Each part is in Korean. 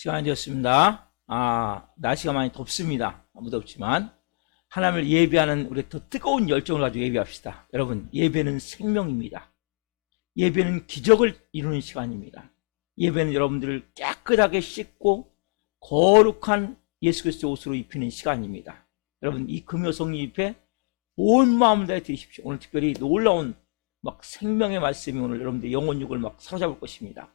시간이 되었습니다. 날씨가 많이 덥습니다. 무덥지만 하나님을 예배하는 우리 더 뜨거운 열정을 가지고 예배합시다. 여러분, 예배는 생명입니다. 예배는 기적을 이루는 시간입니다. 예배는 여러분들을 깨끗하게 씻고 거룩한 예수 그리스도의 옷으로 입히는 시간입니다. 여러분, 이 금요 성령 집회 온 마음을 다해 드리십시오. 오늘 특별히 놀라운 생명의 말씀이 오늘 여러분들의 영혼육을 사로잡을 것입니다.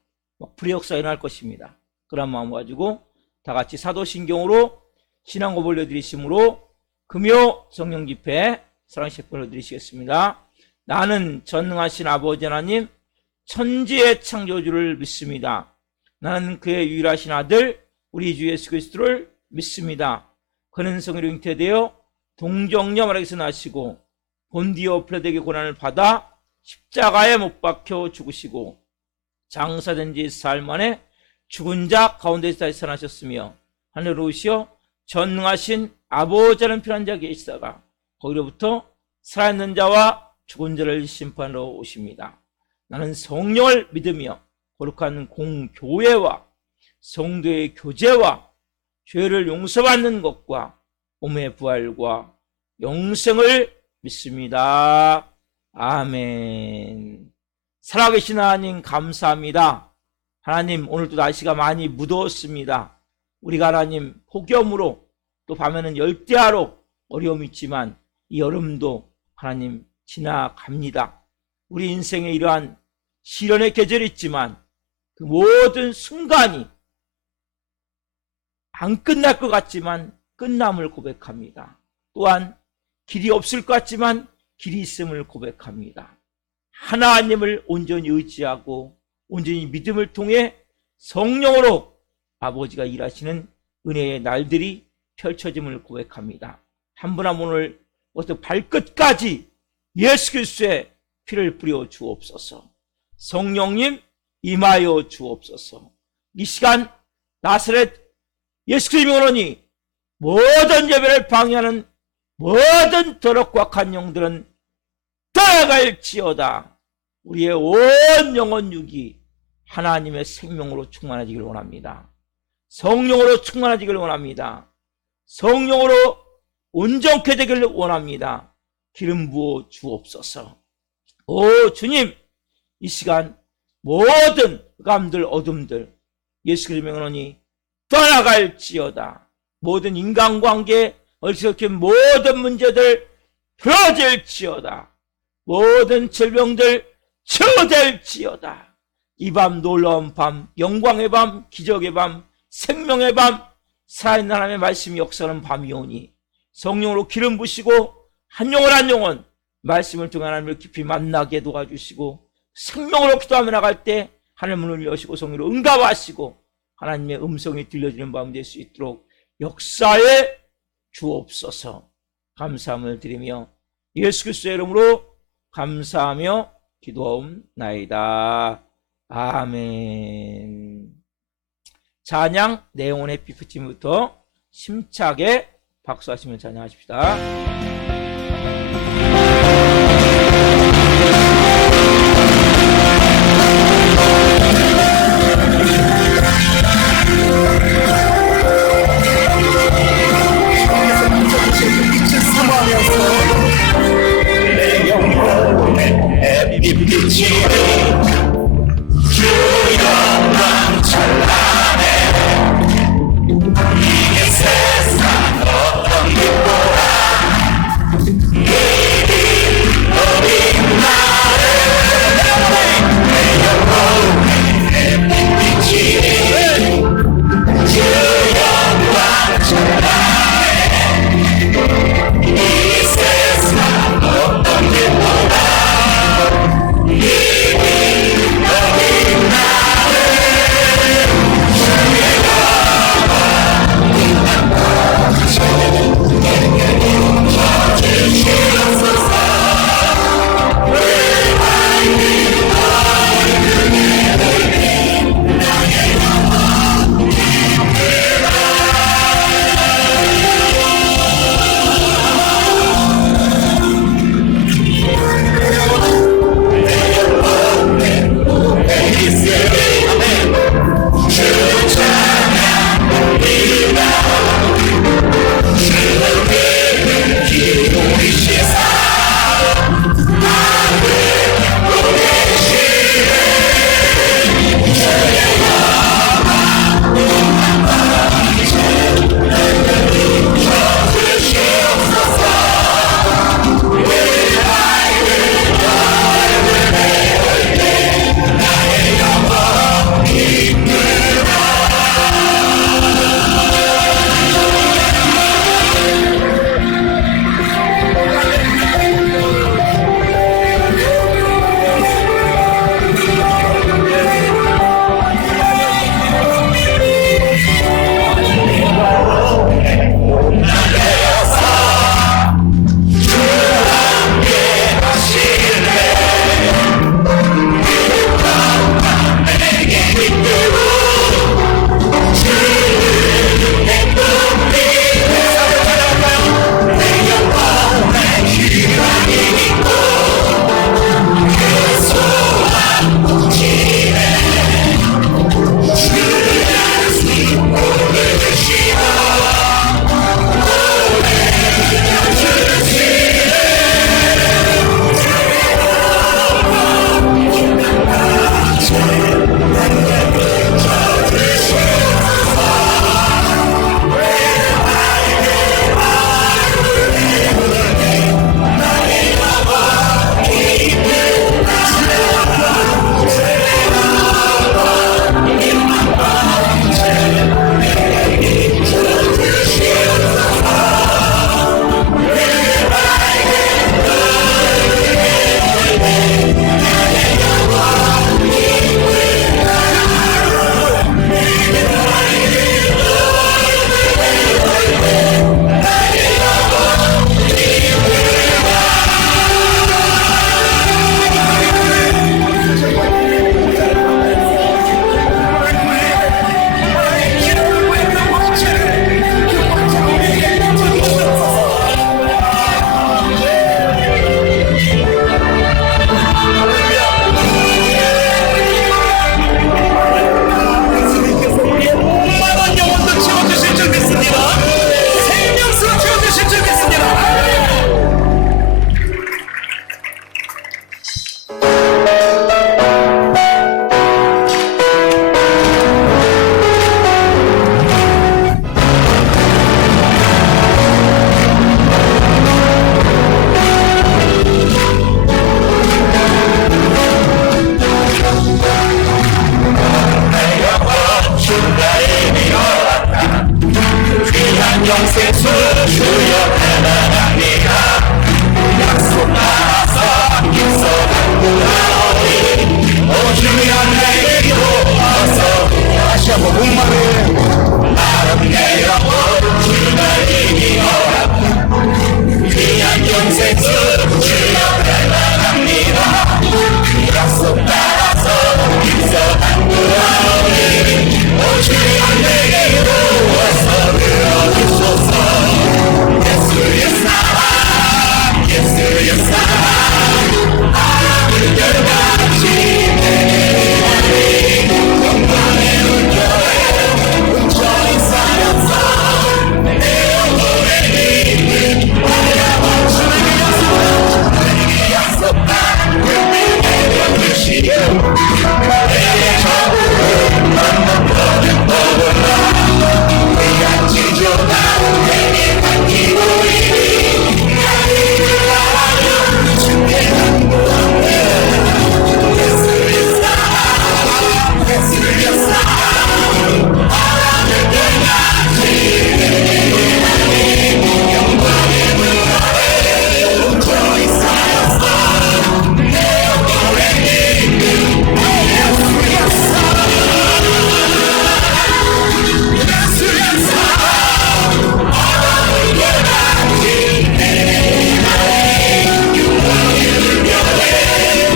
불의 역사가 일어날 것입니다. 그런 마음 가지고 다 같이 사도신경으로 신앙 고백 올려드리심으로 금요 성령 집회 사랑식 올려드리시겠습니다. 나는 전능하신 아버지 하나님 천지의 창조주를 믿습니다. 나는 그의 유일하신 아들 우리 주 예수 그리스도를 믿습니다. 그는 성령으로 잉태되어 동정녀 마리아에게서 나시고 본디오 필라도에게 고난을 받아 십자가에 못 박혀 죽으시고 장사된 지 사흘 만에 죽은 자 가운데서 다시 살아나셨으며 하늘로 오시어 전능하신 아버지라는 편한 자 계시다가 거기로부터 살아있는 자와 죽은 자를 심판하러 오십니다. 나는 성령을 믿으며 거룩한 공교회와 성도의 교제와 죄를 용서받는 것과 몸의 부활과 영생을 믿습니다. 아멘. 살아계신 하나님 감사합니다. 하나님, 오늘도 날씨가 많이 무더웠습니다. 우리가 하나님 폭염으로 또 밤에는 열대야로 어려움이 있지만 이 여름도 하나님 지나갑니다. 우리 인생에 이러한 시련의 계절이 있지만 그 모든 순간이 안 끝날 것 같지만 끝남을 고백합니다. 또한 길이 없을 것 같지만 길이 있음을 고백합니다. 하나님을 온전히 의지하고 온전히 믿음을 통해 성령으로 아버지가 일하시는 은혜의 날들이 펼쳐짐을 고백합니다. 한 분 한 분을 어떤 발끝까지 예수 그리스도의 피를 뿌려 주옵소서. 성령님 임하여 주옵소서. 이 시간 나사렛 예수 그리스도의 명으로니 모든 예배를 방해하는 모든 더럽고 악한 영들은 떠나갈지어다. 우리의 온 영혼 육이 하나님의 생명으로 충만해지길 원합니다. 성령으로 충만해지길 원합니다. 성령으로 온전케 되길 원합니다. 기름 부어 주옵소서. 오 주님, 이 시간 모든 흑암들 어둠들 예수 그리스도의 명으로니 떠나갈지어다. 모든 인간관계 어리석은 모든 문제들 풀어질지어다. 모든 질병들 치유될지어다. 이 밤 놀라운 밤, 영광의 밤, 기적의 밤, 생명의 밤, 살아있는 하나님의 말씀이 역사하는 밤이오니 성령으로 기름 부시고 한 영혼 한 영혼 말씀을 통해 하나님을 깊이 만나게 도와주시고 생명으로 기도하며 나갈 때 하늘 문을 여시고 성령으로 응답하시고 하나님의 음성이 들려지는 밤이 될 수 있도록 역사에 주옵소서. 감사함을 드리며 예수 그리스도의 이름으로 감사하며 기도하옵나이다. 아멘. 찬양 내용의 피프팀부터 심차게 박수하시며 찬양하십시다. 주 영광 찬란해 이게 세상 어떤 빛보다 영생수 주여 대단합니다. 약속 따라서 일서 간구하오니 오 주여 내게도 어서 다시 한번 목마르 마음 내어 주를 이기노라. 귀한 영생수 주여 대단합니다. 약속 따라서 일서 간구하오니 오 주여 내게도 어서 들어주소서. 예수의 사랑 예수의 사랑 하나님 열같이 내리하니 영광의 은교에 온전히 쌓여서 내 영혼의 힘을 하야만 주에게 약속한 은밀의 병주시오. 내게 적은 만남거든 보거라. 귀한 지조가 내게 맡기고 이니 나를 알아요 주께 간구하네. 예수의 사랑 예수의 사랑 하나님 열같이 내리하니 영광의 문화에 온전히 쌓여서 내 영혼의 힘을 예수의 사랑 예수의 사랑 하나님 열같이 내리하니 영광의 문화에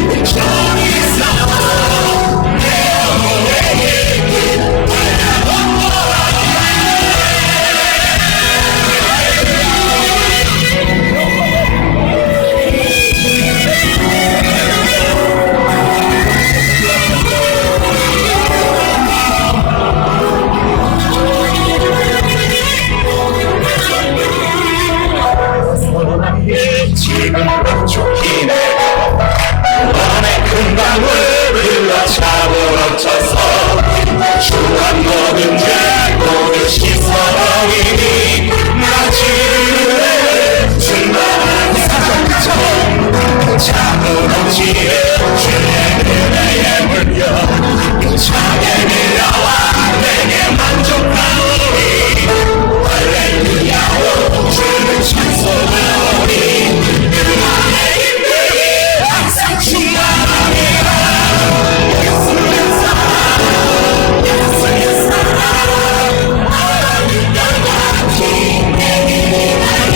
온전히 쌓여서 내 영혼의 힘을 지금껏 좋기네. 너네 큰 강을 흘러 잡으러 쳐서 주한 모든 죄 모두 씻어버리니 마치를 충만한 사정처럼 참으로 지혜 주의 은혜의 물결 차게 밀려와 내게 만족하오니 할렐루야로 주를 찬송하오니 그만의 힘들이 항상 충만합니다. 예수의 사랑 예수의 사랑 하나님 열같이 내리하니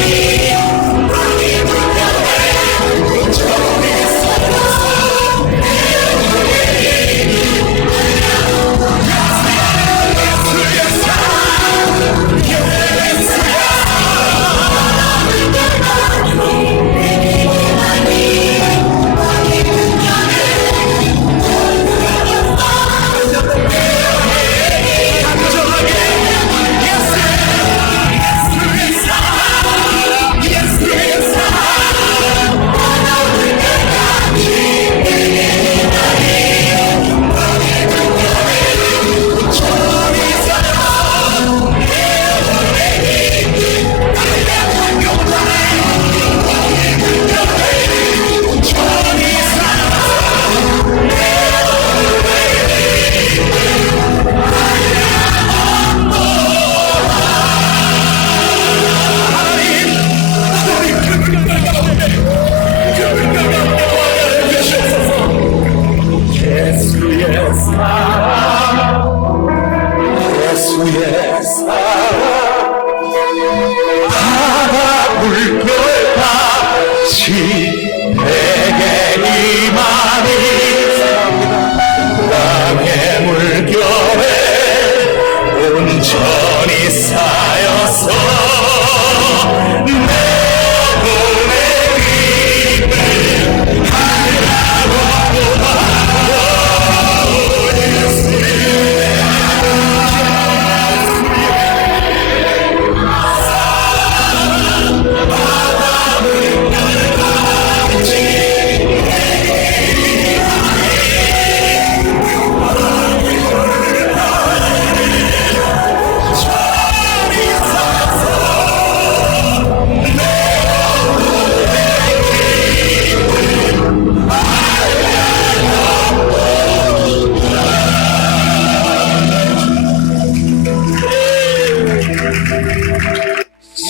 영광의 문명에 온전히 쌓여서 내 영혼의 힘을 예수의 사랑 예수의 사랑 예수의 사랑 바다 물결같이 내게 임하니 땅의 물결에 온전히 쌓여서 내 영혼의 힘을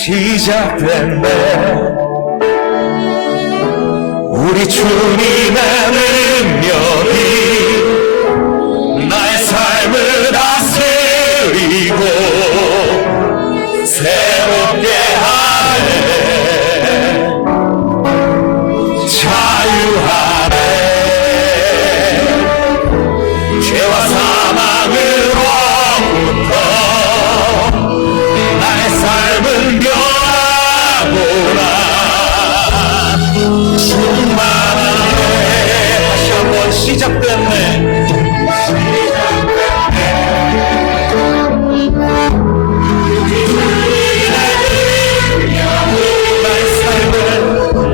시작됐네. 우리 주님의 능력이 나의 삶을 다스리고 새롭게 하네. 자유하네. 죄와 사망으로부터 나의 삶은 변하구나. 충만하네. 다시 한번 시작됐네.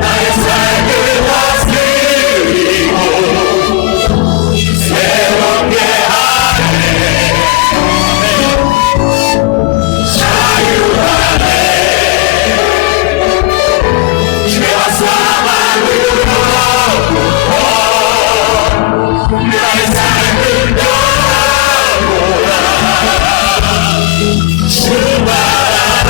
나의 삶을 다스리고 새롭게 하네. 자유하네. 죄와 사망으로부터 나의 삶을 변하구나. 충만하네.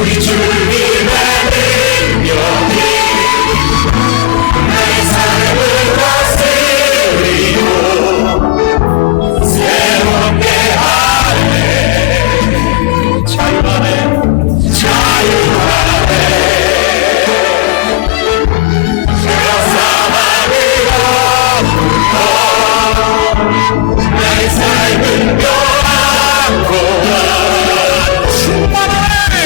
우리 주님의 능력이 나의 삶을 다스리고 새롭게 하네. 자유하네. 자유하네. 죄와 사망으로부터 나의 삶은 변하구나. 충만하네.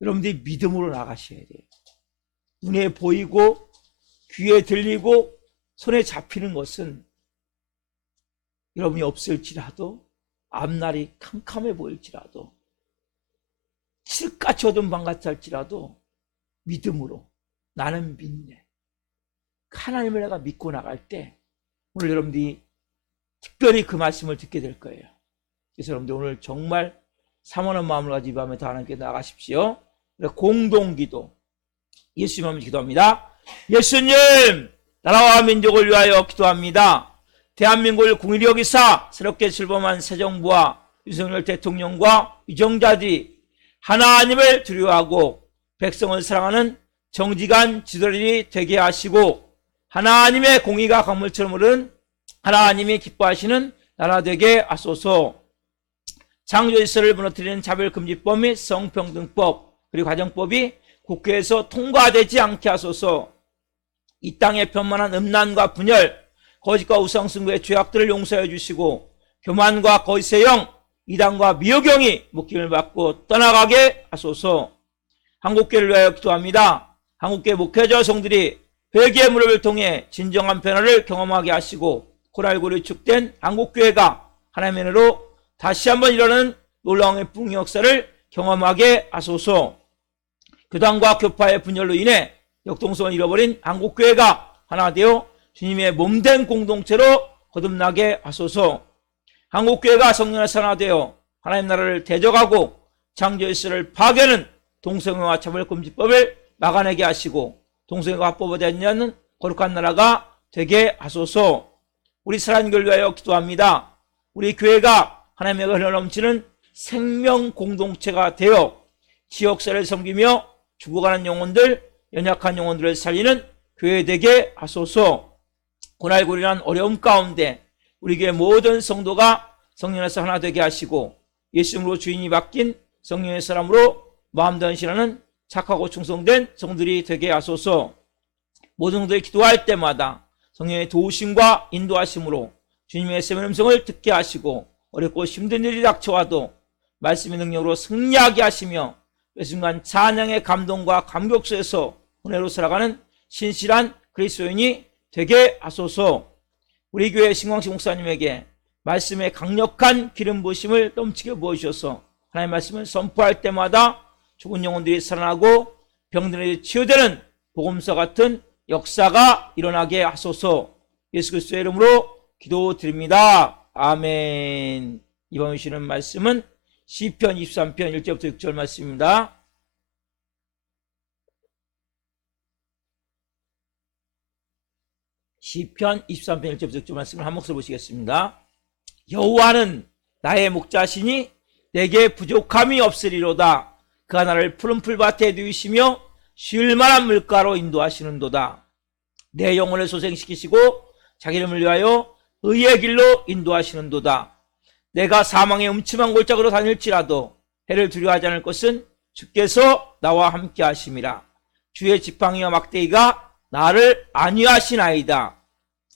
여러분들이 믿음으로 나가셔야 돼요. 눈에 보이고 귀에 들리고 손에 잡히는 것은 여러분이 없을지라도, 앞날이 캄캄해 보일지라도, 칠같이 어두운 밤 같이 할지라도 믿음으로 나는 믿네, 하나님을 내가 믿고 나갈 때 오늘 여러분들이 특별히 그 말씀을 듣게 될 거예요. 그래서 여러분들 오늘 정말 사모하는 마음을 가지고 이 밤에 다 하나님께 나가십시오. 공동기도, 예수님을 기도합니다. 예수님, 나라와 민족을 위하여 기도합니다. 대한민국을 궁일이 여기사 새롭게 출범한 새 정부와 윤석열 대통령과 위정자들이 하나님을 두려워하고 백성을 사랑하는 정직한 지도자들이 되게 하시고, 하나님의 공의가 강물처럼 흐르는 하나님이 기뻐하시는 나라 되게 하소서. 창조질서를 무너뜨리는 차별금지법 및 성평등법 그리고 가정법이 국회에서 통과되지 않게 하소서. 이 땅에 편만한 음란과 분열, 거짓과 우상숭배의 죄악들을 용서해 주시고, 교만과 거짓의 영, 이단과 미혹의 영이 묶임을 받고 떠나가게 하소서. 한국교회를 위하여 기도합니다. 한국교회 목회자 성들이 회개의 무렵을 통해 진정한 변화를 경험하게 하시고, 코로나19로 위축된 한국교회가 하나님의 은혜로 다시 한번 일어나는 놀라운 풍요 역사를 경험하게 하소서. 교단과 교파의 분열로 인해 역동성을 잃어버린 한국교회가 하나 되어 주님의 몸된 공동체로 거듭나게 하소서. 한국교회가 성령에서 하나 되어 하나님 나라를 대적하고 창조질서를 파괴하는 동성애와 차별금지법을 막아내게 하시고, 동성애가 합법화되지 않는 거룩한 나라가 되게 하소서. 우리 사랑하는 교회를 위하여 기도합니다. 우리 교회가 하나님의 은혜가 넘치는 생명 공동체가 되어 지역사회를 섬기며 죽어가는 영혼들, 연약한 영혼들을 살리는 교회 되게 하소서. 코로나19로 인한 어려움 가운데 우리 교회 모든 성도가 성령에서 하나 되게 하시고, 예수님으로 주인이 바뀐 성령의 사람으로 마음 전신하는 착하고 충성된 성들이 되게 하소서. 모든 성도들이 기도할 때마다 성령의 도우심과 인도하심으로 주님의 세밀 음성을 듣게 하시고, 어렵고 힘든 일이 닥쳐와도 말씀의 능력으로 승리하게 하시며 매 순간 찬양의 감동과 감격 속에서 은혜로 살아가는 신실한 그리스도인이 되게 하소서. 우리 교회 신광식 목사님에게 말씀의 강력한 기름 부으심을 넘치게 부어주셔서 하나님의 말씀을 선포할 때마다 죽은 영혼들이 살아나고 병들이 치유되는 복음서 같은 역사가 일어나게 하소서. 예수 그리스도의 이름으로 기도드립니다. 아멘. 이번 주시는 말씀은 시편 23편 1절부터 6절 말씀입니다. 시편 23편 1절부터 6절 말씀을 한 목소리로 보시겠습니다. 여호와는 나의 목자시니 내게 부족함이 없으리로다. 그가 나를 푸른 풀밭에 누이시며 쉴 만한 물가로 인도하시는도다. 내 영혼을 소생시키시고 자기 이름을 위하여 의의 길로 인도하시는도다. 내가 사망의 음침한 골짜기로 다닐지라도 해를 두려워하지 않을 것은 주께서 나와 함께 하심이라. 주의 지팡이와 막대기가 나를 안위하시나이다.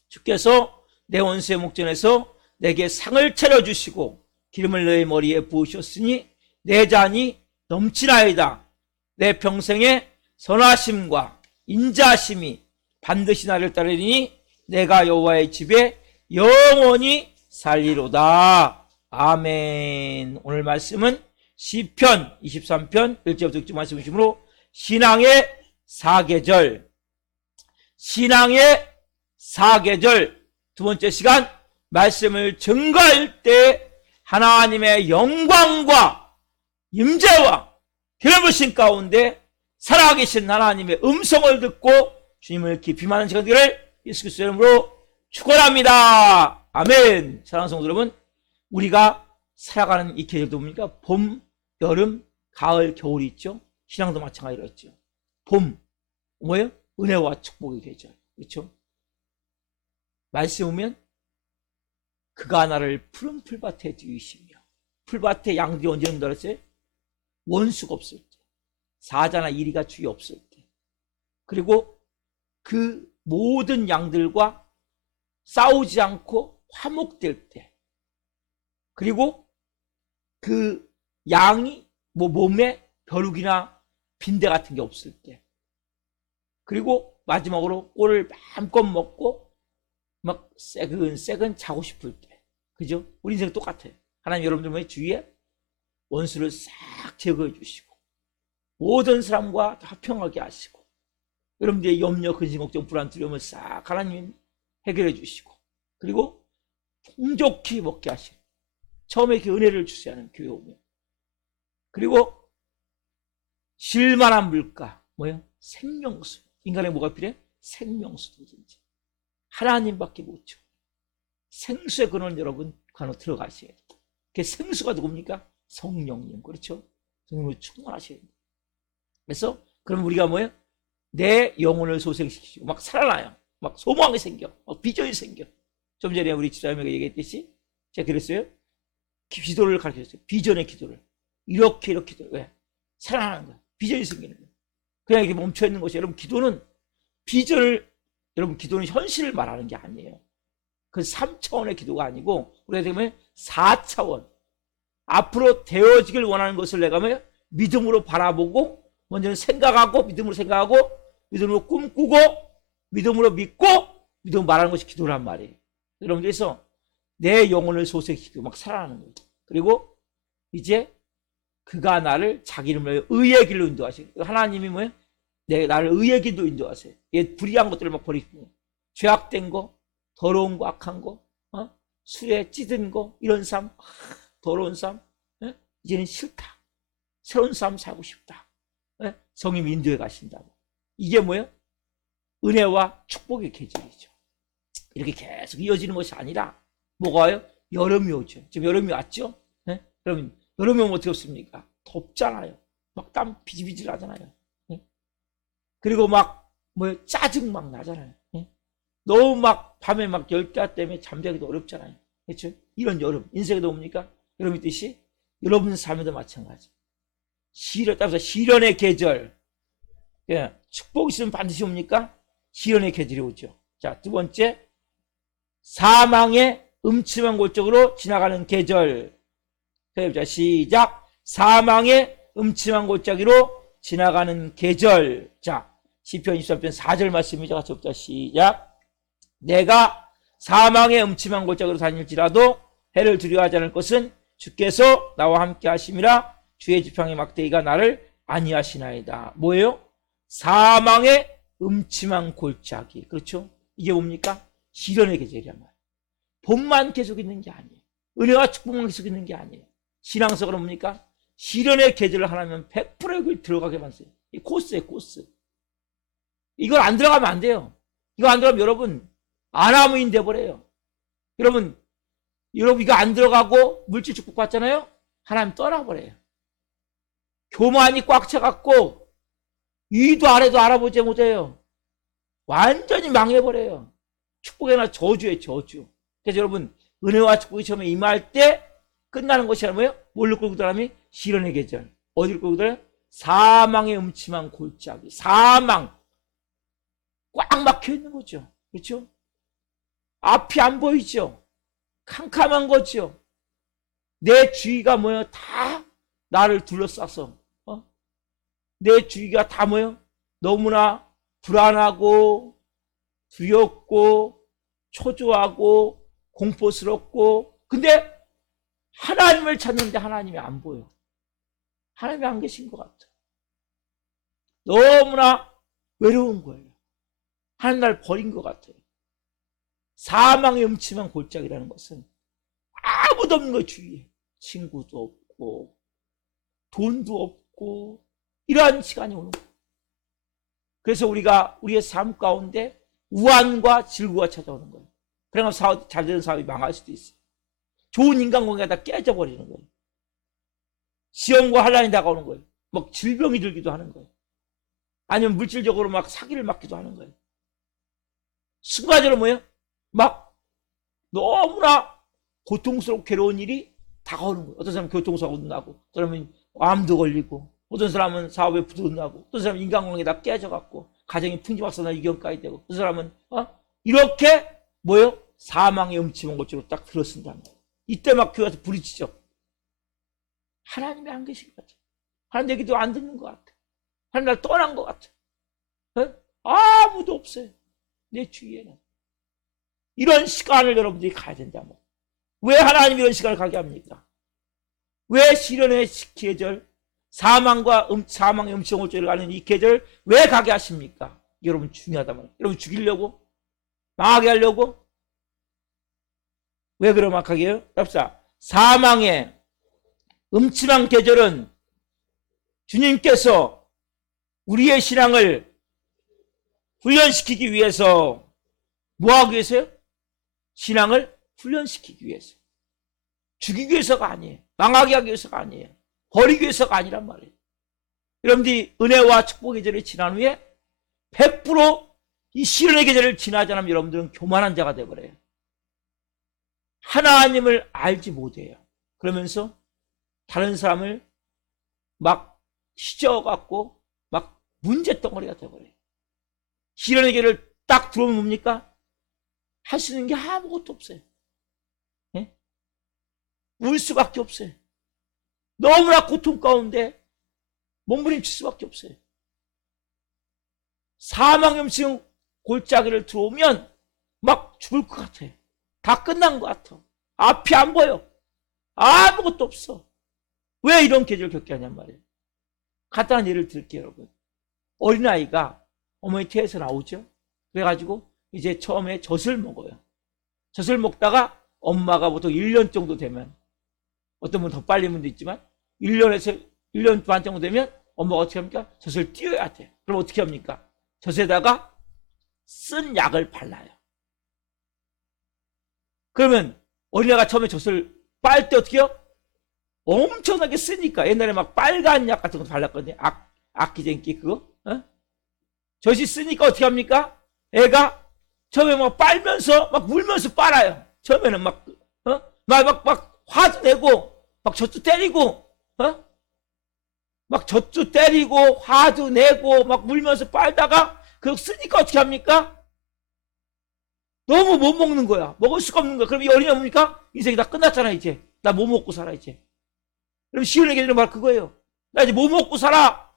주께서 내 원수의 목전에서 내게 상을 차려주시고 기름을 내 머리에 부으셨으니 내 잔이 넘치나이다. 내 평생의 선하심과 인자하심이 반드시 나를 따르리니 내가 여호와의 집에 영원히 살리로다. 아멘. 오늘 말씀은 시편 23편 1절부터 6절 말씀 주심으로 신앙의 사계절, 신앙의 사계절 두 번째 시간, 말씀을 증거할 때 하나님의 영광과 임재와 기름 부으심 가운데 살아계신 하나님의 음성을 듣고 주님을 깊이 만난 시간 되기를 예수 그리스도의 이름으로 축원합니다. 아멘. 사랑하는 성도 여러분, 우리가 살아가는 이 계절도 뭡니까? 봄, 여름, 가을, 겨울이 있죠. 신앙도 마찬가지로 있죠. 봄, 뭐예요? 은혜와 축복의 계절. 그렇죠? 말씀 보면 그가 나를 푸른 풀밭에 두이시며, 풀밭에 양들이 언제 온다 그랬어요? 원수가 없을 때, 사자나 이리가 주위 없을 때, 그리고 그 모든 양들과 싸우지 않고 화목될 때, 그리고 그 양이 몸에 벼룩이나 빈대 같은 게 없을 때. 그리고 마지막으로 꼴을 마음껏 먹고 막 새근새근 자고 싶을 때. 그죠? 우리 인생 똑같아요. 하나님 여러분들 주위에 원수를 싹 제거해 주시고 모든 사람과 다 평하게 하시고 여러분들의 염려, 근심, 걱정, 불안, 두려움을 싹 하나님 해결해 주시고 그리고 풍족히 먹게 하시고 처음에 이렇게 은혜를 주시는 교회 오면 그리고 쉴만한 물가 뭐예요? 생명수. 인간에 뭐가 필요해? 생명수든지 하나님밖에 못 줘. 생수의 근원 여러분 간혹 들어가셔야 돼요. 그 생수가 누굽니까? 성령님. 그렇죠? 성령으로 충만하셔야 돼요. 그래서 그럼 우리가 뭐예요? 내 영혼을 소생시키고 막 살아나요. 막 소망이 생겨. 막 비전이 생겨. 좀 전에 우리 집사님에게 얘기했듯이 제가 그랬어요. 기도를 가르쳐줬어요. 비전의 기도를. 이렇게 기도. 왜? 살아나는 거예요. 비전이 생기는 거예요. 그냥 이렇게 멈춰있는 것이 여러분 기도는 비전을 여러분 기도는 현실을 말하는 게 아니에요. 그 3차원의 기도가 아니고 우리가 되면 4차원 앞으로 되어지길 원하는 것을 내가 믿음으로 바라보고 먼저는 생각하고 믿음으로 생각하고 믿음으로 꿈꾸고 믿음으로 믿고 믿음으로 말하는 것이 기도란 말이에요. 여러분들께서 내 영혼을 소생시키고 막 살아나는 거예요. 그리고 이제 그가 나를 자기 이름으로 의의 길로 인도하시고 하나님이 뭐예요? 나를 의의 길로 인도하세요. 불의한 것들을 막 버리고 죄악된 거 더러운 거 악한 거 술에 찌든 거 이런 삶 더러운 삶 이제는 싫다. 새로운 삶 살고 싶다. 성님 인도해 가신다고. 이게 뭐예요? 은혜와 축복의 계절이죠. 이렇게 계속 이어지는 것이 아니라 뭐가 와요? 여름이 오죠. 지금 여름이 왔죠? 여러분 여름이 오면 어떻게 없습니까? 덥잖아요. 막 땀 비질비질 나잖아요. 그리고 막 뭐예요? 짜증 막 나잖아요. 너무 막 밤에 막 열대 때문에 잠자기도 어렵잖아요. 그렇죠? 이런 여름 인생에도 옵니까? 여러분 뜻이 여러분 삶에도 마찬가지. 시련 따라서 시련의 계절. 축복이 있으면 반드시 옵니까? 시련의 계절이 오죠. 자, 두 번째 사망의 음침한 골짜기로 지나가는 계절. 자, 시작. 사망의 음침한 골짜기로 지나가는 계절. 자, 시편 23편 4절 말씀이죠. 같이 봅시다. 시작. 내가 사망의 음침한 골짜기로 다닐지라도 해를 두려워하지 않을 것은 주께서 나와 함께 하심이라. 주의 지팡이 막대기가 나를 안위하시나이다. 뭐예요? 사망의 음침한 골짜기. 그렇죠? 이게 뭡니까? 시련의 계절이란 말이에요. 봄만 계속 있는 게 아니에요. 은혜와 축복만 계속 있는 게 아니에요. 신앙적으로 뭡니까? 시련의 계절을 하나면 100% 여기 들어가게 만들어요. 이 코스예요, 코스. 이걸 안 들어가면 안 돼요. 이거 안 들어가면 여러분 아나무인 돼버려요. 여러분 이거 안 들어가고 물질 축복 받잖아요. 하나님 떠나버려요. 교만이 꽉 차갖고 위도 아래도 알아보지 못해요. 완전히 망해버려요. 축복이나 저주예요, 저주. 그래서 여러분 은혜와 축복이 처음에 임할 때 끝나는 것이 뭐예요? 뭘로 끌고 들어가면 시련의 계절. 어디로 끌고 들어요? 사망의 음침한 골짜기. 사망. 꽉 막혀 있는 거죠. 그렇죠? 앞이 안 보이죠? 캄캄한 거죠. 내 주위가 뭐예요? 다 나를 둘러싸서 내 주위가 다 뭐예요? 너무나 불안하고 두렵고 초조하고 공포스럽고 근데 하나님을 찾는데 하나님이 안 보여. 하나님이 안 계신 것 같아. 너무나 외로운 거예요. 하나님 날 버린 것 같아요. 사망의 음침한 골짜기라는 것은 아무도 없는 거 주위에. 친구도 없고 돈도 없고 이러한 시간이 오는 거예요. 그래서 우리가 우리의 삶 가운데 우환과 질고가 찾아오는 거예요. 그러면 잘 되는 사업이 망할 수도 있어요. 좋은 인간관계가 다 깨져버리는 거예요. 시험과 환란이 다가오는 거예요. 막 질병이 들기도 하는 거예요. 아니면 물질적으로 막 사기를 맞기도 하는 거예요. 순간적으로 뭐예요? 막 너무나 고통스럽고 괴로운 일이 다가오는 거예요. 어떤 사람은 교통사고도 나고, 어떤 사람은 암도 걸리고, 어떤 사람은 사업에 부도도 나고, 어떤 사람은 인간관계 다 깨져갖고 가정이 풍지박산나 위기까지 되고, 어떤 사람은 이렇게 뭐예요? 사망의 음침한 곳으로 딱 들어선다는 거예요. 이때 막 교회에서 부딪히죠. 하나님이 안 계신 것 같아요. 하나님 얘기도 안 듣는 것 같아요. 하나님 날 떠난 것 같아. 아무도 없어요. 내 주위에는. 이런 시간을 여러분들이 가야 된다면 왜 하나님 이런 시간을 가게 합니까? 왜 시련의 계절, 사망의 음침올조를 가는 이 계절 왜 가게 하십니까? 여러분 중요하단 말이에요. 여러분 죽이려고? 망하게 하려고? 왜 그러면 하게 해요? 봅시다. 사망의 음침한 계절은 주님께서 우리의 신앙을 훈련시키기 위해서 뭐 하기 위해서요? 신앙을 훈련시키기 위해서. 죽이기 위해서가 아니에요. 망하게 하기 위해서가 아니에요. 버리기 위해서가 아니란 말이에요. 여러분들이 은혜와 축복의 계절이 지난 후에 100%이 시련의 계절을 지나지 않으면 여러분들은 교만한 자가 되어버려요. 하나님을 알지 못해요. 그러면서 다른 사람을 막 휘저어갖고 막 문제덩어리가 되어버려요. 시련의 계절을 딱 들어오면 뭡니까? 할 수 있는 게 아무것도 없어요. 예? 울 수밖에 없어요. 너무나 고통 가운데 몸부림칠 수밖에 없어요. 사망의 음식 골짜기를 들어오면 막 죽을 것 같아요. 다 끝난 것 같아. 앞이 안 보여. 아무것도 없어. 왜 이런 계절을 겪게 하냔 말이에요. 간단한 예를 들을게요, 여러분. 어린아이가 어머니 태에서 나오죠. 그래가지고 이제 처음에 젖을 먹어요. 젖을 먹다가 엄마가 보통 1년 정도 되면, 어떤 분은 더 빨리 분도 있지만 1년 반 정도 되면 엄마가 어떻게 합니까? 젖을 띄워야 돼. 그럼 어떻게 합니까? 젖에다가 쓴 약을 발라요. 그러면 어린애가 처음에 젖을 빨 때 어떻게 해요? 엄청나게 쓰니까. 옛날에 막 빨간 약 같은 거 발랐거든요. 악기쟁기 그거. 젖이 쓰니까 어떻게 합니까? 애가 처음에 막 빨면서 막 울면서 빨아요. 처음에는 막 화도 내고 막 젖도 때리고 막 젖도 때리고 화도 내고 막 울면서 빨다가 그거 쓰니까 어떻게 합니까? 너무 못 먹는 거야. 먹을 수가 없는 거야. 그럼 이 어린이가 뭡니까? 인생이 다 끝났잖아 이제. 나 뭐 먹고 살아 이제. 그럼 시온에게 되는 말 그거예요. 나 이제 뭐 먹고 살아?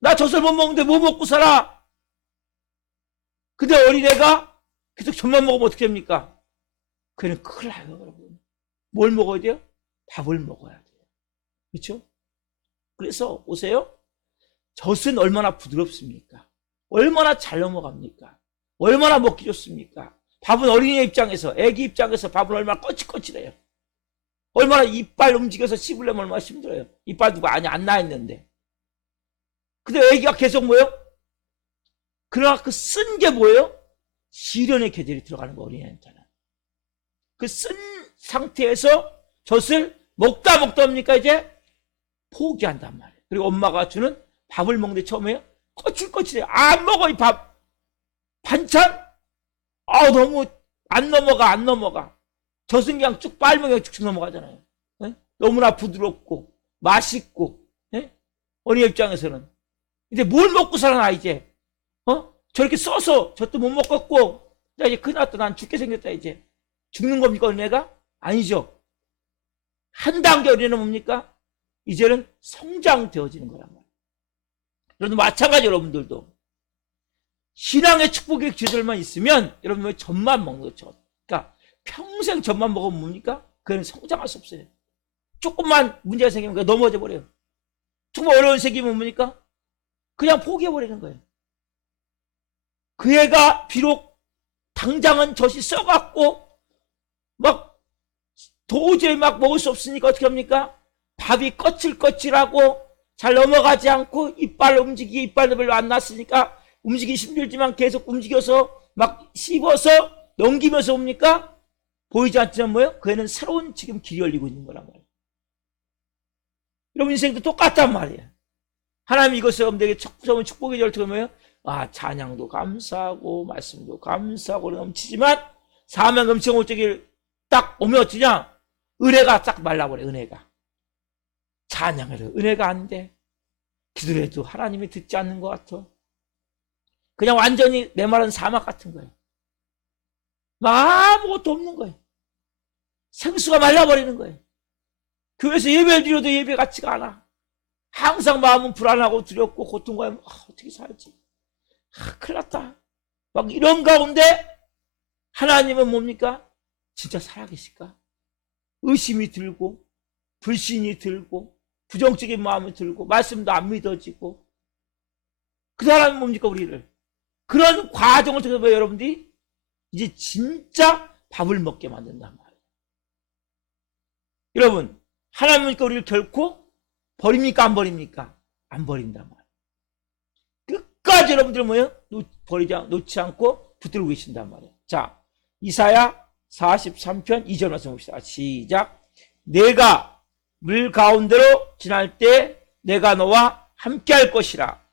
나 젖을 못 먹는데 뭐 먹고 살아? 근데 어린애가 계속 젖만 먹으면 어떻게 됩니까? 그는 큰일 나요, 여러분. 뭘 먹어야 돼요? 밥을 먹어야 돼요. 그렇죠? 그래서 보세요. 젖은 얼마나 부드럽습니까? 얼마나 잘 넘어갑니까? 얼마나 먹기 좋습니까? 밥은 어린이 입장에서, 애기 입장에서 밥은 얼마나 거칠거칠해요. 얼마나 이빨 움직여서 씹으려면 얼마나 힘들어요. 이빨 누가 안 나있는데. 근데 애기가 계속 뭐예요? 그러나 그 쓴 게 뭐예요? 시련의 계절이 들어가는 거, 어린애한테는. 그 쓴 상태에서 젖을 먹다 합니까? 이제 포기한단 말이에요. 그리고 엄마가 주는 밥을 먹는데 처음에요? 거칠거칠해. 안 먹어, 이 밥. 반찬? 너무 안 넘어가. 젖은 그냥 쭉 빨면 그냥 쭉쭉 넘어가잖아요. 네? 너무나 부드럽고 맛있고. 네? 어린이 입장에서는. 이제 뭘 먹고 살아나 이제. 저렇게 써서 젖도 못 먹겠고, 자, 이제 큰일 났다. 난 죽게 생겼다, 이제. 죽는 겁니까, 어린애가? 아니죠. 한 단계 어린애는 뭡니까? 이제는 성장되어지는 거란 말이에요. 여러분, 마찬가지 여러분들도. 신앙의 축복의 기술만 있으면, 여러분, 젖만 먹는 거죠. 그러니까, 평생 젖만 먹으면 뭡니까? 그는 성장할 수 없어요. 조금만 문제가 생기면 넘어져 버려요. 정말 어려운 생기면 뭡니까? 그냥 포기해버리는 거예요. 그 애가 비록 당장은 젖이 써갖고 막 도저히 막 먹을 수 없으니까 어떻게 합니까? 밥이 거칠거칠하고 잘 넘어가지 않고 이빨도 별로 안 났으니까 움직이기 힘들지만 계속 움직여서 막 씹어서 넘기면서 옵니까? 보이지 않지만 뭐예요? 그 애는 새로운 지금 길이 열리고 있는 거란 말이에요. 여러분 인생도 똑같단 말이에요. 하나님 이것을 여러분들에게 처음 축복의 절투가 뭐예요? 찬양도 감사하고 말씀도 감사하고 넘치지만 사명 음식 올적이 딱 오면 어쩌냐? 은혜가 딱 말라버려. 은혜가 찬양해도 은혜가 안 돼. 기도를 해도 하나님이 듣지 않는 것 같아. 그냥 완전히 내 말은 사막 같은 거예요. 막 아무것도 없는 거예요. 생수가 말라버리는 거예요. 교회에서 예배를 드려도 예배 같지가 않아. 항상 마음은 불안하고 두렵고 고통과 어떻게 살지? 큰일 났다. 막 이런 가운데 하나님은 뭡니까? 진짜 살아계실까? 의심이 들고 불신이 들고 부정적인 마음이 들고 말씀도 안 믿어지고 그 사람은 뭡니까? 우리를 그런 과정을 통해서 여러분들이 이제 진짜 밥을 먹게 만든단 말이에요. 여러분 하나님은 우리를 결코 버립니까? 안 버립니까? 안 버린단 말이에요. 끝까지 여러분들 뭐예요? 놓지 않고 붙들고 계신단 말이에요. 자, 이사야 43편 2절 말씀 봅시다. 시작. 내가 물 가운데로 지날 때 내가 너와 함께 할 것이라.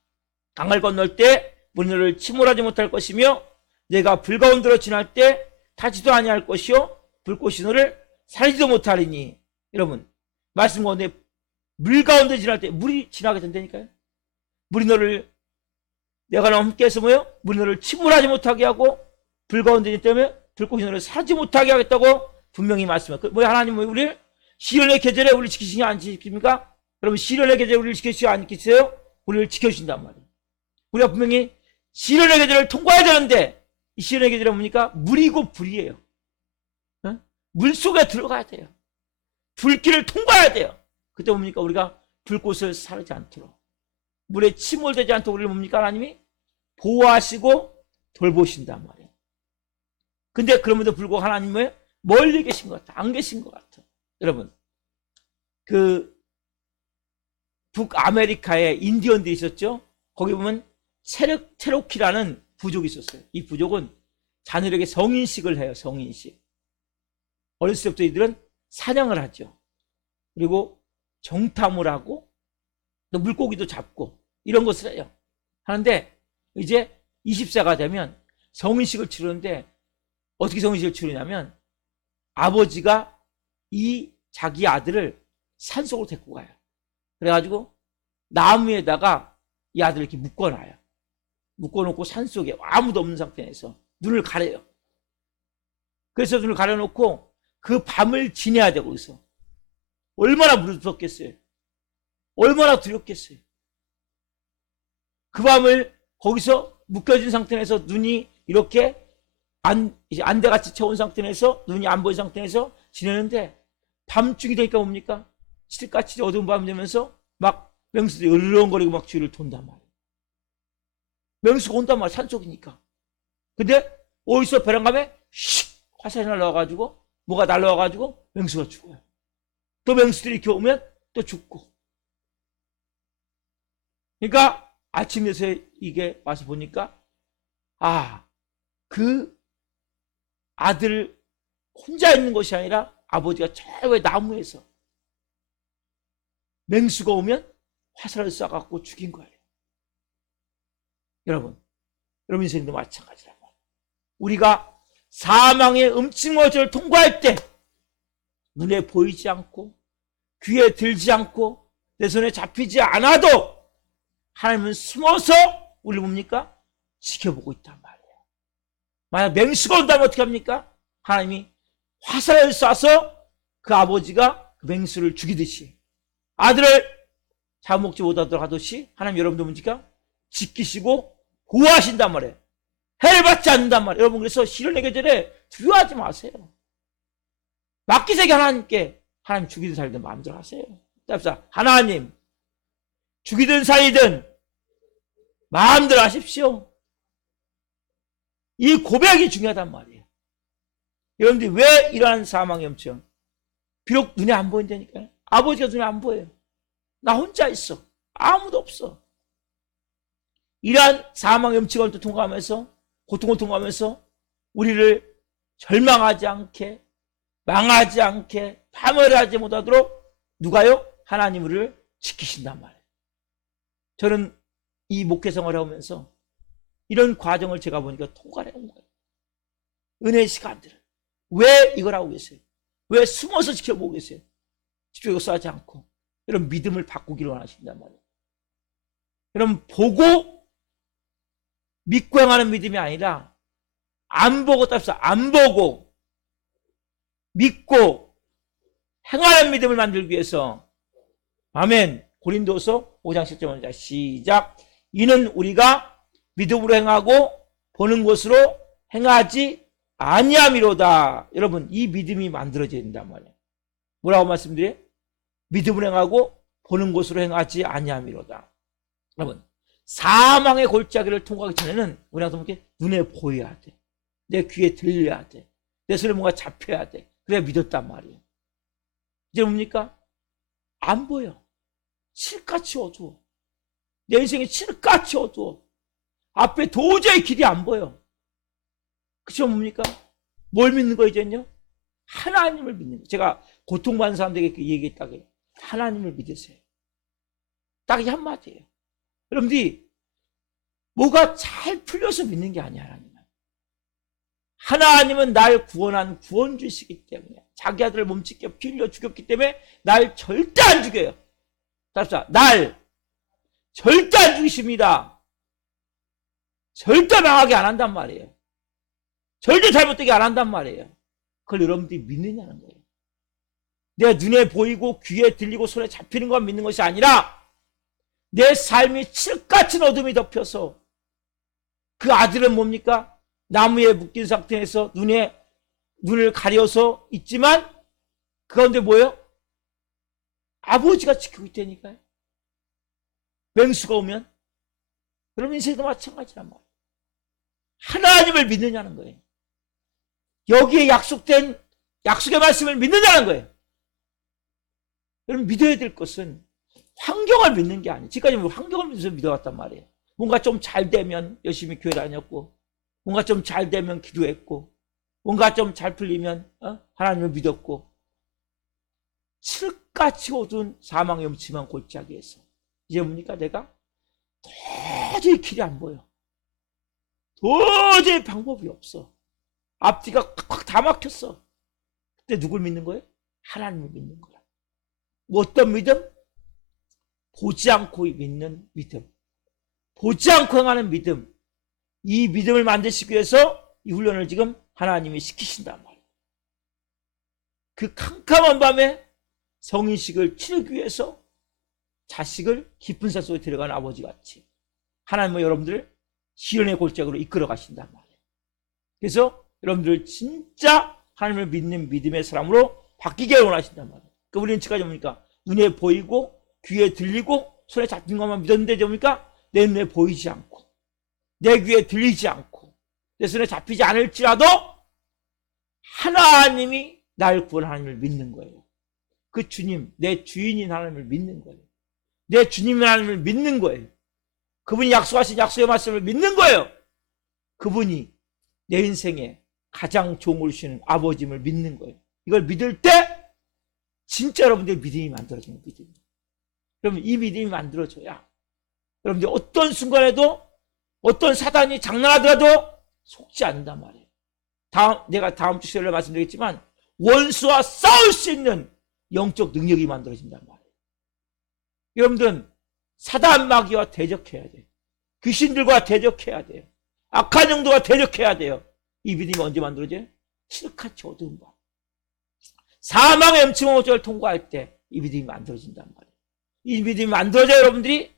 강을 건널 때 물이 너를 침몰하지 못할 것이며 내가 불 가운데로 지날 때 타지도 아니할 것이요 불꽃이 너를 살지도 못하리니. 여러분 말씀 가운데 물 가운데 지날 때 물이 지나게 된다니까요. 물이 너를 내가 너와 함께 해서 뭐요? 물이 너를 침몰하지 못하게 하고 불 가운데 있기 때문에 불꽃이 너를 살지 못하게 하겠다고 분명히 말씀해요. 뭐야? 하나님은 우리를 시련의 계절에 우리를 지키시냐 안 지킵니까? 여러분 시련의 계절에 우리를 지키시냐 안 지키세요? 우리를 지켜주신단 말이에요. 우리가 분명히 시련의 계절을 통과해야 되는데 이 시련의 계절은 뭡니까? 물이고 불이에요. 어? 물 속에 들어가야 돼요. 불길을 통과해야 돼요. 그때 뭡니까? 우리가 불꽃을 사르지 않도록 물에 침몰되지 않도록 우리를 뭡니까? 하나님이 보호하시고 돌보신단 말이에요. 근데 그럼에도 불구하고 하나님은 멀리 계신 것 같아. 안 계신 것 같아. 여러분 그 북아메리카에 인디언들이 있었죠. 거기 보면 체로키라는 부족이 있었어요. 이 부족은 자녀에게 성인식을 해요. 성인식. 어렸을 때부터 이들은 사냥을 하죠. 그리고 정탐을 하고 또 물고기도 잡고 이런 것을 해요. 하는데 이제 20세가 되면 성인식을 치르는데 어떻게 성인식을 치르냐면 아버지가 이 자기 아들을 산속으로 데리고 가요. 그래가지고 나무에다가 이 아들을 이렇게 묶어놔요. 묶어놓고 산속에 아무도 없는 상태에서 눈을 가려요. 그래서 눈을 가려놓고 그 밤을 지내야 되고 있어. 얼마나 무섭겠어요. 얼마나 두렵겠어요. 그 밤을 거기서 묶여진 상태에서 눈이 이렇게 이제 안대같이 채운 상태에서 눈이 안 보이는 상태에서 지내는데 밤중이 되니까 뭡니까? 칠흑같이 어두운 밤이 되면서 막 맹수들이 으르렁거리고 막 주위를 돈단 말이에요. 맹수가 온단 말이에요. 산속이니까. 근데 어디서 벼랑감에 슉 화살이 날라와가지고 뭐가 날라와가지고 맹수가 죽어요. 또 맹수들이 이렇게 오면 또 죽고. 그러니까 아침 돼서 이게 와서 보니까 그 아들 혼자 있는 것이 아니라 아버지가 저 외 나무에서 맹수가 오면 화살을 쏴갖고 죽인 거예요. 여러분 인생도 마찬가지라고. 우리가 사망의 음침어절을 통과할 때 눈에 보이지 않고 귀에 들지 않고 내 손에 잡히지 않아도 하나님은 숨어서 우리를 뭡니까? 지켜보고 있단 말이에요. 만약 맹수가 온다면 어떻게 합니까? 하나님이 화살을 쏴서 그 아버지가 그 맹수를 죽이듯이 아들을 잡아먹지 못하도록 하듯이 하나님 여러분들 뭡니까? 지키시고 보호하신단 말이에요. 해를 받지 않는단 말이에요. 여러분 그래서 시련의 계절에 두려워하지 마세요. 맡기세요. 하나님께. 하나님 죽이든 살든 마음대로 하세요. 하나님 죽이든 살리든 마음대로 하십시오. 이 고백이 중요하단 말이에요. 여러분들이 왜 이러한 사망의 염증? 비록 눈에 안 보인다니까요. 아버지가 눈에 안 보여요. 나 혼자 있어. 아무도 없어. 이러한 사망의 염증을 통과하면서 고통을 통과하면서 우리를 절망하지 않게 망하지 않게 파멸하지 못하도록 누가요? 하나님 우리를 지키신단 말이에요. 저는 이 목회 생활을 하면서 이런 과정을 제가 보니까 통과를 해온 거예요. 은혜의 시간들을. 왜 이걸 하고 계세요? 왜 숨어서 지켜보고 계세요? 집중력을 쏘지 않고 이런 믿음을 바꾸기를 원하신단 말이에요. 여러분 보고 믿고 행하는 믿음이 아니라 안 보고 답사 안 보고 믿고 행하는 믿음을 만들기 위해서 아멘 고린도서 5장 10절 먼저 시작. 이는 우리가 믿음으로 행하고 보는 것으로 행하지 아니함이로다. 여러분, 이 믿음이 만들어져야 된단 말이에요. 뭐라고 말씀드려요? 믿음으로 행하고 보는 것으로 행하지 아니함이로다. 여러분, 사망의 골짜기를 통과하기 전에는 우리가 눈에 보여야 돼. 내 귀에 들려야 돼. 내 손에 뭔가 잡혀야 돼. 그래야 믿었단 말이에요. 이제 뭡니까? 안 보여. 칠같이 어두워. 내 인생이 칠같이 어두워. 앞에 도저히 길이 안 보여. 그쵸? 뭡니까? 뭘 믿는 거 이제는요? 하나님을 믿는 거. 제가 고통받는 사람들에게 얘기했다고요. 하나님을 믿으세요. 딱 이 한마디예요. 여러분들이 뭐가 잘 풀려서 믿는 게 아니야. 하나님은 날 구원한 구원주시기 때문에, 자기 아들을 몸짓게 피 흘려 죽였기 때문에 날 절대 안 죽여요. 답사, 날 절대 안 죽이십니다. 절대 망하게 안 한단 말이에요. 절대 잘못되게 안 한단 말이에요. 그걸 여러분들이 믿느냐는 거예요. 내 눈에 보이고 귀에 들리고 손에 잡히는 것 믿는 것이 아니라 내 삶이 칠같은 어둠이 덮여서 그 아들은 뭡니까? 나무에 묶인 상태에서 눈을 가려서 있지만 그 가운데 뭐예요? 아버지가 지키고 있다니까요. 맹수가 오면. 그럼 인생도 마찬가지란 말이에요. 하나님을 믿느냐는 거예요. 여기에 약속된 약속의 말씀을 믿느냐는 거예요. 여러분, 믿어야 될 것은 환경을 믿는 게 아니에요. 지금까지 환경을 믿어서 믿어왔단 말이에요. 뭔가 좀 잘 되면 열심히 교회 다녔고, 뭔가 좀 잘 되면 기도했고, 뭔가 좀 잘 풀리면 하나님을 믿었고, 칠같이 어두운 사망의 음침한 골짜기에서 이제 뭡니까? 내가 도저히 길이 안 보여. 도저히 방법이 없어. 앞뒤가 콱콱 다 막혔어. 그때 누굴 믿는 거예요? 하나님을 믿는 거야. 뭐 어떤 믿음? 보지 않고 믿는 믿음. 보지 않고 행하는 믿음. 이 믿음을 만드시기 위해서 이 훈련을 지금 하나님이 시키신단 말이에요. 그 캄캄한 밤에 성인식을 치르기 위해서 자식을 깊은 산 속에 들어간 아버지 같이 하나님은 여러분들을 시련의 골짜기로 이끌어 가신단 말이에요. 그래서 여러분들 진짜 하나님을 믿는 믿음의 사람으로 바뀌게 원하신단 말이에요. 그러니까 우리는 지금까지 뭡니까? 눈에 보이고 귀에 들리고 손에 잡힌 것만 믿었는데 뭡니까? 내 눈에 보이지 않고 내 귀에 들리지 않고 내 손에 잡히지 않을지라도 하나님이 날 구원한 하나님을 믿는 거예요. 그 주님, 내 주인인 하나님을 믿는 거예요. 내 주님인 하나님을 믿는 거예요. 그분이 약속하신 약속의 말씀을 믿는 거예요. 그분이 내 인생에 가장 종을 주시는 아버지임을 믿는 거예요. 이걸 믿을 때 진짜 여러분들의 믿음이 만들어지는 믿음이에요. 그러면 이 믿음이 만들어져야 여러분들 어떤 순간에도 어떤 사단이 장난하더라도 속지 않는단 말이에요. 내가 다음 주 수요일에 말씀드리겠지만 원수와 싸울 수 있는 영적 능력이 만들어진단 말이에요. 여러분들은 사단 마귀와 대적해야 돼요. 귀신들과 대적해야 돼요. 악한 영도와 대적해야 돼요. 이 믿음이 언제 만들어져요? 칠같이 어두운 밤. 사망의 음침한 골짜기를 통과할 때 이 믿음이 만들어진단 말이에요. 이 믿음이 만들어져야 여러분들이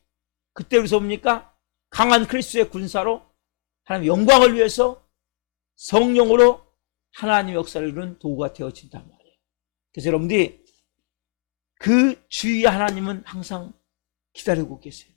그때 우리서 뭡니까? 강한 그리스도의 군사로 하나님의 영광을 위해서 성령으로 하나님의 역사를 이루는 도구가 되어진단 말이에요. 그래서 여러분들이 그 주위에 하나님은 항상 기다리고 계세요.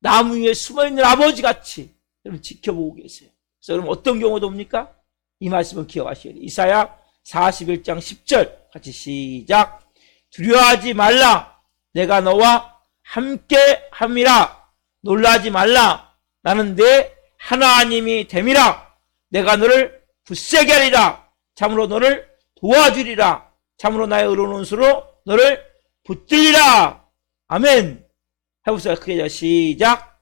나무 위에 숨어있는 아버지같이 여러분 지켜보고 계세요. 그래서 여러분 어떤 경우도 옵니까? 이 말씀을 기억하셔야 돼요. 이사야 41장 10절 같이 시작. 두려워하지 말라. 내가 너와 함께 함이라. 놀라지 말라. 나는 내 하나님이 됨이라. 내가 너를 굳세게 하리라. 참으로 너를 도와주리라. 참으로 나의 의로운 온수로 너를 붙들리라. 아멘. 해보세요. 크게 시작.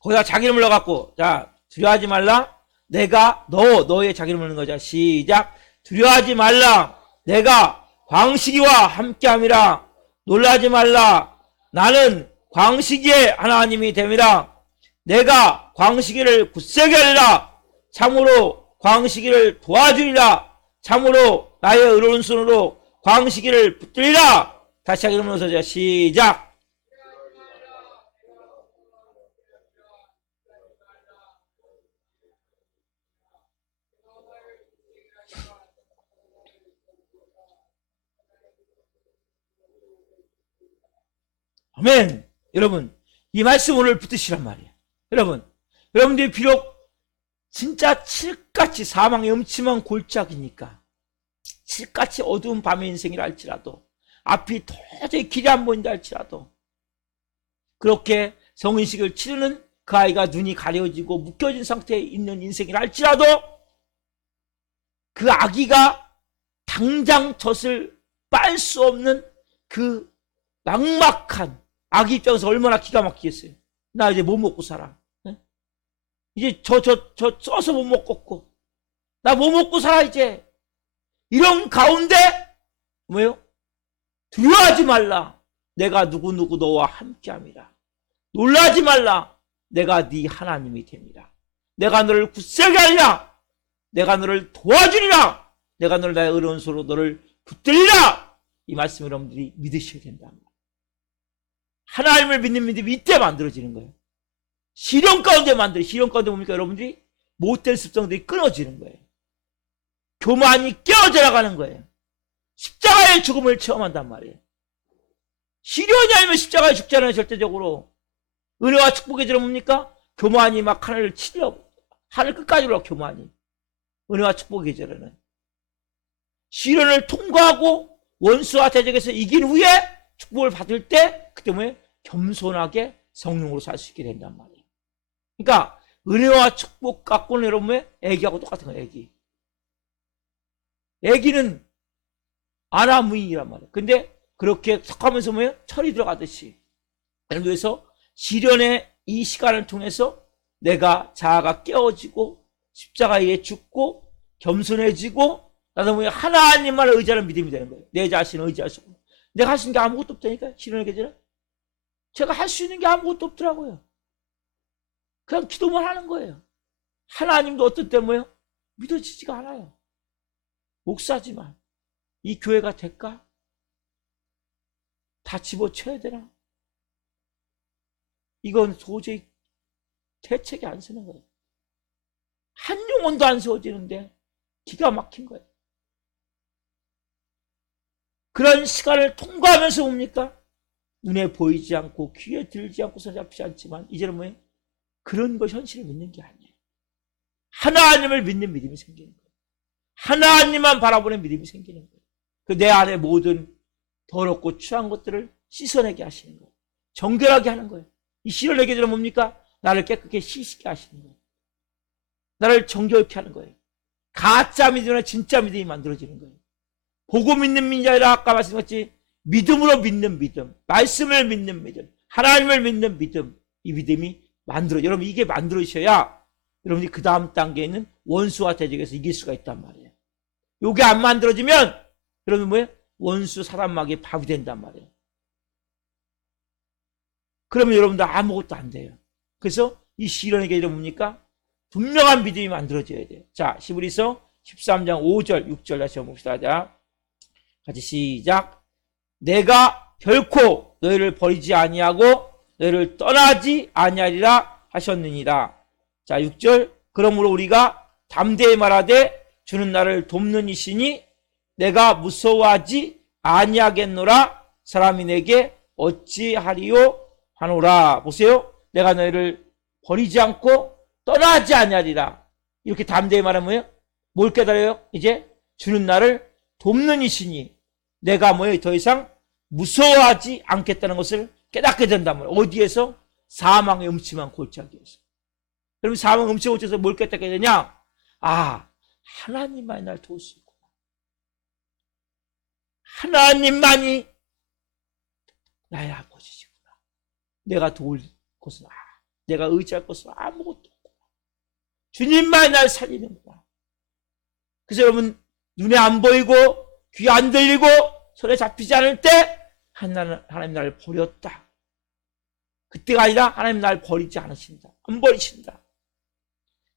거기다 자기 이름을 넣어갖고, 자, 두려워하지 말라. 내가 너의 자기 이름을 넣는 거죠. 시작. 두려워하지 말라. 내가 광식이와 함께함이라. 놀라지 말라. 나는 광식이의 하나님이 됨이라. 내가 광식이를 굳세게 하리라. 참으로 광식이를 도와주리라. 참으로 나의 의로운 손으로 광식이를 붙들리라. 다시 하기 넘어서 시작. 아멘. 여러분, 이 말씀 오늘 붙드시란 말이에요. 여러분들이 비록 진짜 칠같이 사망의 음침한 골짜기니까, 칠같이 어두운 밤의 인생이라 할지라도, 앞이 도저히 길이 안 보인다 할지라도, 그렇게 성인식을 치르는 그 아이가 눈이 가려지고 묶여진 상태에 있는 인생이라 할지라도, 그 아기가 당장 젖을 빨 수 없는 그 막막한 아기 입장에서 얼마나 기가 막히겠어요. 나 이제 뭐 먹고 살아. 이제 저 써서 못 먹겠고, 나 뭐 먹고 살아 이제. 이런 가운데 뭐예요? 두려워하지 말라. 내가 누구누구 너와 함께함이라. 놀라지 말라. 내가 네 하나님이 됩니다. 내가 너를 굳세게 하리라. 내가 너를 도와주리라. 내가 너를 나의 의로운 손으로 너를 붙들리라. 이 말씀을 여러분들이 믿으셔야 된다. 하나님을 믿는 믿음이 이때 만들어지는 거예요. 시련 가운데 시련 가운데 보니까 여러분들이 못된 습성들이 끊어지는 거예요. 교만이 깨어져 나가는 거예요. 십자가의 죽음을 체험한단 말이에요. 시련이 아니면 십자가에 죽지 않아요. 절대적으로. 은혜와 축복의 절은 뭡니까? 교만이 막 하늘을 치려, 하늘 끝까지 올라. 교만이 은혜와 축복의 절에는 시련을 통과하고 원수와 대적에서 이긴 후에 축복을 받을 때, 그때 뭐예요? 겸손하게 성령으로 살 수 있게 된단 말이에요. 그러니까 은혜와 축복 갖고는 여러분의 애기하고 똑같은 거예요. 애기는 아나무인이란 말이에요. 근데 그렇게 섞하면서 뭐예요? 철이 들어가듯이. 그래서 시련의 이 시간을 통해서 내가 자아가 깨어지고 십자가에 죽고 겸손해지고, 나도 뭐예요? 하나님만 의지하는 믿음이 되는 거예요. 내 자신을 의지할 수 없고. 내가 할 수 있는 게 아무것도 없다니까. 시련의 계절에 제가 할 수 있는 게 아무것도 없더라고요. 그냥 기도만 하는 거예요. 하나님도 어떤 때 뭐예요? 믿어지지가 않아요. 목사지만 이 교회가 될까? 다 집어쳐야 되나? 이건 도저히 대책이 안 서는 거예요. 한 영혼도 안 세워지는데 기가 막힌 거예요. 그런 시간을 통과하면서 뭡니까? 눈에 보이지 않고 귀에 들지 않고 손에 잡히지 않지만 이제는 뭐예요? 그런 거 현실을 믿는 게 아니에요. 하나님을 믿는 믿음이 생기는 거예요. 하나님만 바라보는 믿음이 생기는 거예요. 그 내 안에 모든 더럽고 추한 것들을 씻어내게 하시는 거예요. 정결하게 하는 거예요. 이 시련의 계절은 뭡니까? 나를 깨끗게 씻게 하시는 거예요. 나를 정결케 하는 거예요. 가짜 믿음이나 진짜 믿음이 만들어지는 거예요. 보고 믿는 믿음이 아니라 아까 말씀드렸지, 믿음으로 믿는 믿음, 말씀을 믿는 믿음, 하나님을 믿는 믿음, 이 믿음이 여러분 이게 만들어지셔야 여러분이 그 다음 단계에 있는 원수와 대적에서 이길 수가 있단 말이에요. 이게 안 만들어지면 여러분 뭐예요? 원수 사람막이 밥이 된단 말이에요. 그러면 여러분들 아무것도 안 돼요. 그래서 이 시련의 계절은 뭡니까? 분명한 믿음이 만들어져야 돼요. 자, 히브리서 13장 5절 6절 다시 한번 봅시다. 자, 같이 시작. 내가 결코 너희를 버리지 아니하고 너희를 떠나지 아니하리라 하셨느니라. 자, 6절. 그러므로 우리가 담대히 말하되 주는 나를 돕는 이시니 내가 무서워하지 아니하겠노라. 사람이 내게 어찌하리요 하노라. 보세요. 내가 너희를 버리지 않고 떠나지 아니하리라. 이렇게 담대히 말하면 뭐예요? 뭘 깨달아요? 이제 주는 나를 돕는 이시니 내가 뭐예요? 더 이상 무서워하지 않겠다는 것을 깨닫게 된단 말이에요. 어디에서? 사망의 음침한 골짜기에서. 그럼 사망의 음침한 골짜기에서 뭘 깨닫게 되냐? 아, 하나님만이 날 도울 수 있구나. 하나님만이 나의 아버지시구나. 내가 도울 것은 내가 의지할 것은 아무것도 없구나. 주님만이 날 살리는구나. 그래서 여러분 눈에 안 보이고 귀 안 들리고 손에 잡히지 않을 때 하나님 나를 버렸다. 그때가 아니라 하나님 날 버리지 않으신다. 안 버리신다.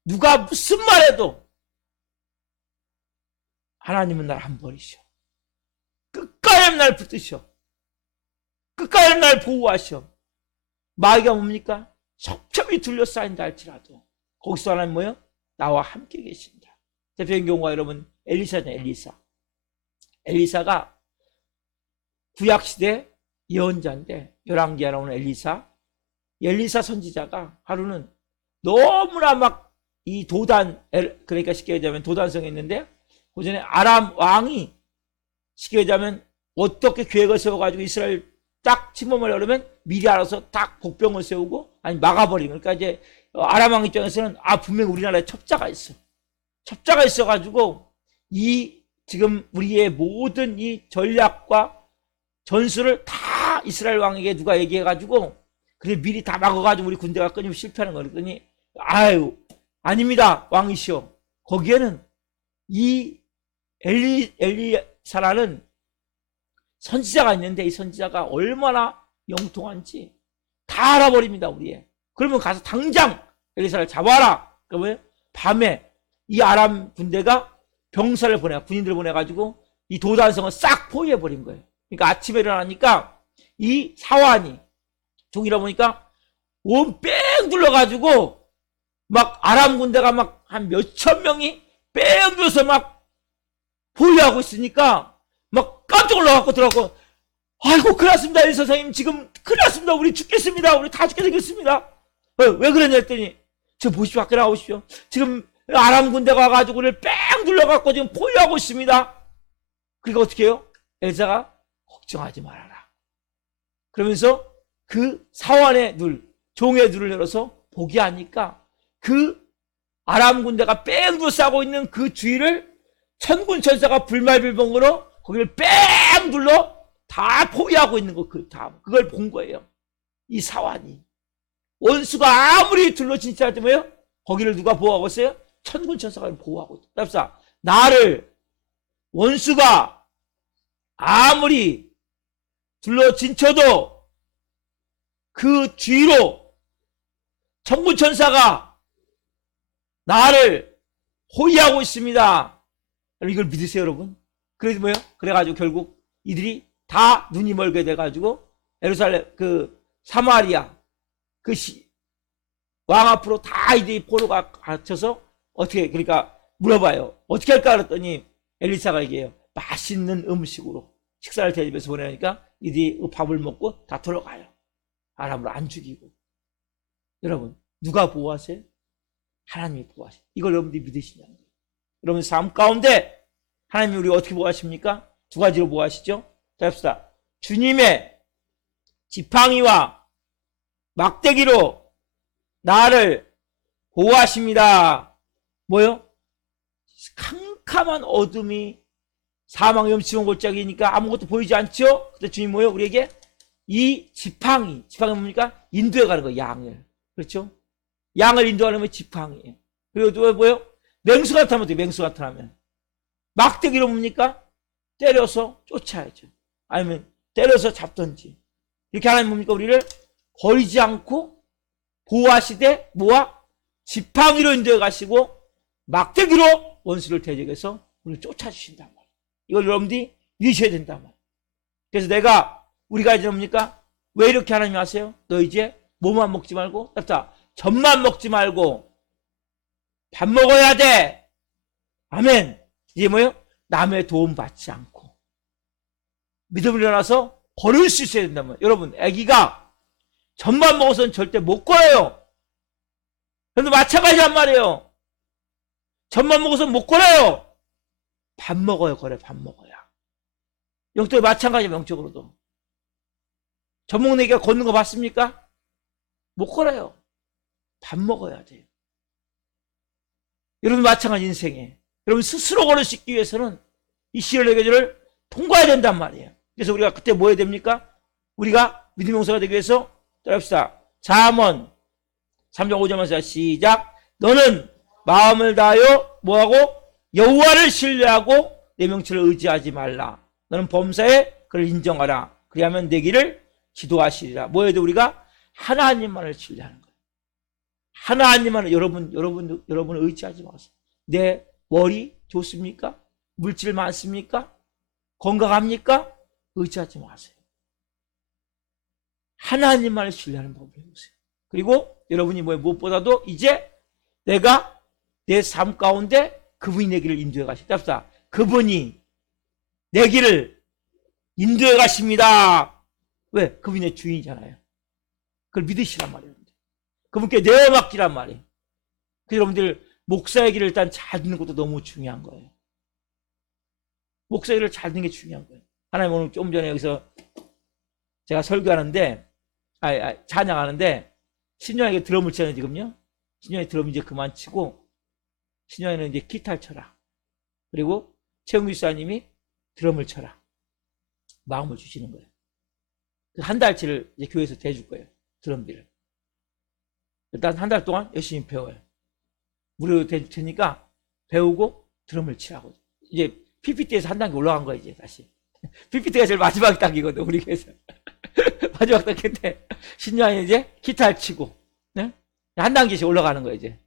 누가 무슨 말해도 하나님은 날 안 버리셔. 끝까지 날 붙드셔. 끝까지 날 보호하셔. 마귀가 뭡니까? 첩첩이 둘러싸인다 할지라도 거기서 하나님 뭐예요? 나와 함께 계신다. 대표적인 경우가 여러분 엘리사잖아요. 엘리사가 구약시대 예언자인데 열왕기에 나오는 엘리사 선지자가 하루는 너무나 막 이 그러니까 쉽게 얘기하면 도단성에 있는데 그 전에 아람 왕이 쉽게 얘기하면 어떻게 계획을 세워가지고 이스라엘 딱 침범을 하려면 미리 알아서 딱 복병을 세우고 아니 막아버리는. 그러니까 이제 아람 왕 입장에서는 분명히 우리나라에 첩자가 있어가지고 이 지금 우리의 모든 이 전략과 전술을 다 이스라엘 왕에게 누가 얘기해가지고 그래 미리 다 막아가지고 우리 군대가 끊임없이 실패하는 거니. 그러더니 아유 아닙니다 왕이시여. 거기에는 이 엘리사라는 선지자가 있는데 이 선지자가 얼마나 영통한지 다 알아버립니다 우리의. 그러면 가서 당장 엘리사를 잡아라. 그러면 밤에 이 아람 군대가 병사를 군인들을 보내가지고 이 도단성을 싹 포위해버린 거예요. 그러니까 아침에 일어나니까 이 사환이 종이라 보니까 온 뺑 둘러가지고 막 아람 군대가 막 한 몇천 명이 뺑 둘러서 막 포위하고 있으니까 막 깜짝 놀라갖고 들어가고 아이고 큰일 났습니다 엘 선생님 지금 큰일 났습니다 우리 죽겠습니다 우리 다 죽게 생겼습니다. 왜 그랬냐 했더니 저 보십시오 밖에 나오십시오 지금 아람 군대가 와가지고 우리를 뺑 둘러갖고 지금 포위하고 있습니다. 그러니까 어떻게 해요? 엘사가 걱정하지 말아라 그러면서 그 사환의 종의 눈을 열어서 보게 하니까 그 아람 군대가 뺑 둘러싸고 있는 그 주위를 천군 천사가 불말불봉으로 거기를 뺑 둘러 다 포위하고 있는 거 그걸 본 거예요. 이 사환이 원수가 아무리 둘러친 지 할때 뭐예요? 거기를 누가 보호하고 있어요? 천군 천사가 보호하고 있다. 답사 나를 원수가 아무리 둘러친 쳐도 그 주위로 천군 천사가 나를 호위하고 있습니다. 이걸 믿으세요 여러분? 그래서 뭐예요? 그래가지고 결국 이들이 다 눈이 멀게 돼가지고 예루살렘 그 사마리아 그 왕 앞으로 다 이들이 포로가 갇혀서 어떻게 그러니까 물어봐요. 어떻게 할까 그랬더니 엘리사가 얘기해요. 맛있는 음식으로 식사를 대접해서 보내니까 이들이 밥을 먹고 다 돌아가요. 아람을 안 죽이고. 여러분 누가 보호하세요? 하나님이 보호하세요. 이걸 여러분들이 믿으시냐는 거예요. 여러분 삶 가운데 하나님이 우리 어떻게 보호하십니까? 두 가지로 보호하시죠. 자 합시다. 주님의 지팡이와 막대기로 나를 보호하십니다. 뭐요? 캄캄한 어둠이 사망의 염치만 골짜기니까 아무것도 보이지 않죠? 그때 주님 뭐요? 우리에게 이 지팡이 뭡니까? 인도해 가는 거예요. 양을. 그렇죠? 양을 인도하는 게 지팡이에요. 그리고 또 뭐요? 맹수가 나타나면 어때요? 맹수가 나타나면 막대기로 뭡니까? 때려서 쫓아야죠. 아니면 때려서 잡든지. 이렇게 하나님 뭡니까? 우리를 버리지 않고 보호하시되 뭐와? 지팡이로 인도해 가시고 막대기로 원수를 대적해서 우리를 쫓아주신단 말이에요. 이걸 여러분들이 믿으셔야 된단 말이에요. 그래서 우리가 이제 뭡니까? 왜 이렇게 하나님이 하세요? 너 이제 뭐만 먹지 말고 젖만 먹지 말고 밥 먹어야 돼. 아멘. 이게 뭐예요? 남의 도움 받지 않고 믿음을 일어나서 걸을 수 있어야 된단 말이에요. 여러분 아기가 젖만 먹어서는 절대 못 걸어요. 그런데 마찬가지란 말이에요. 젖만 먹어서는 못 걸어요. 밥 먹어요. 밥 먹어야. 영적으로 마찬가지예요. 영적으로도. 젖 먹는 애기가 걷는 거 봤습니까? 못 걸어요. 밥 먹어야 돼요. 여러분 마찬가지 인생에 여러분 스스로 걸을 수 있기 위해서는 이 시련의 계절을 통과해야 된단 말이에요. 그래서 우리가 그때 뭐 해야 됩니까? 우리가 믿음의 용사가 되기 위해서 따라합시다. 잠언 3장 5절에서 시작. 너는 마음을 다하여 뭐하고? 여호와를 신뢰하고 내 명철을 의지하지 말라. 너는 범사에 그를 인정하라. 그리하면 내 길을 지도하시리라. 뭐 해야 돼 우리가? 하나님만을 신뢰하는 거예요. 하나님만을 여러분 의지하지 마세요. 내 머리 좋습니까? 물질 많습니까? 건강합니까? 의지하지 마세요. 하나님만을 신뢰하는 법을 해보세요. 그리고 여러분이 무엇보다도 이제 내가 내 삶 가운데 그분이 내 길을 인도해 가십니다. 그분이 내 길을 인도해 가십니다. 왜? 그분이 내 주인이잖아요. 그걸 믿으시란 말이에요. 그분께 내어 맡기란 말이에요. 그래서 여러분들 목사의 길을 일단 잘 듣는 것도 너무 중요한 거예요. 목사의 길을 잘 듣는 게 중요한 거예요. 하나님 오늘 좀 전에 여기서 제가 설교하는데 찬양하는데 신영에게 드럼을 치는 지금요. 신영이 드럼 이제 그만 치고 신영이는 이제 기타를 쳐라. 그리고 최영규 지사님이 드럼을 쳐라. 마음을 주시는 거예요. 한 달치를 이제 교회에서 대줄 거예요. 드럼비를. 일단 한 달 동안 열심히 배워요. 무료로 대줄 테니까 배우고 드럼을 치라고. 이제 PPT에서 한 단계 올라간 거예요, 이제 다시. PPT가 제일 마지막 단계거든, 우리 교회에서. 마지막 단계인데, 신랑이 이제 기타를 치고, 네? 한 단계씩 올라가는 거예요, 이제.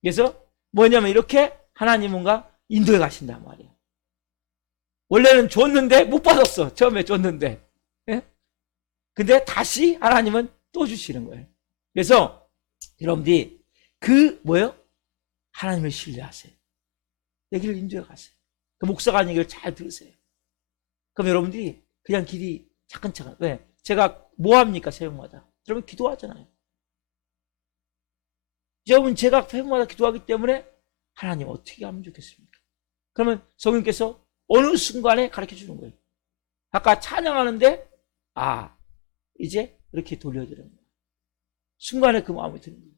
그래서 뭐냐면 이렇게 하나님 뭔가 인도해 가신단 말이에요. 원래는 줬는데 못 받았어. 처음에 줬는데. 네? 근데 다시 하나님은 또 주시는 거예요. 그래서 여러분들이 하나님을 신뢰하세요. 내 길을 인도해 가세요. 그 목사가 하는 얘기를 잘 들으세요. 그럼 여러분들이 그냥 길이 차근차근. 왜? 제가 뭐 합니까? 새벽마다. 여러분 기도하잖아요. 여러분 제가 새벽마다 기도하기 때문에 하나님 어떻게 하면 좋겠습니까? 그러면 성령께서 어느 순간에 가르쳐 주는 거예요. 아까 찬양하는데 이제 이렇게 돌려드리는 거예요. 순간에 그 마음이 드는 거예요.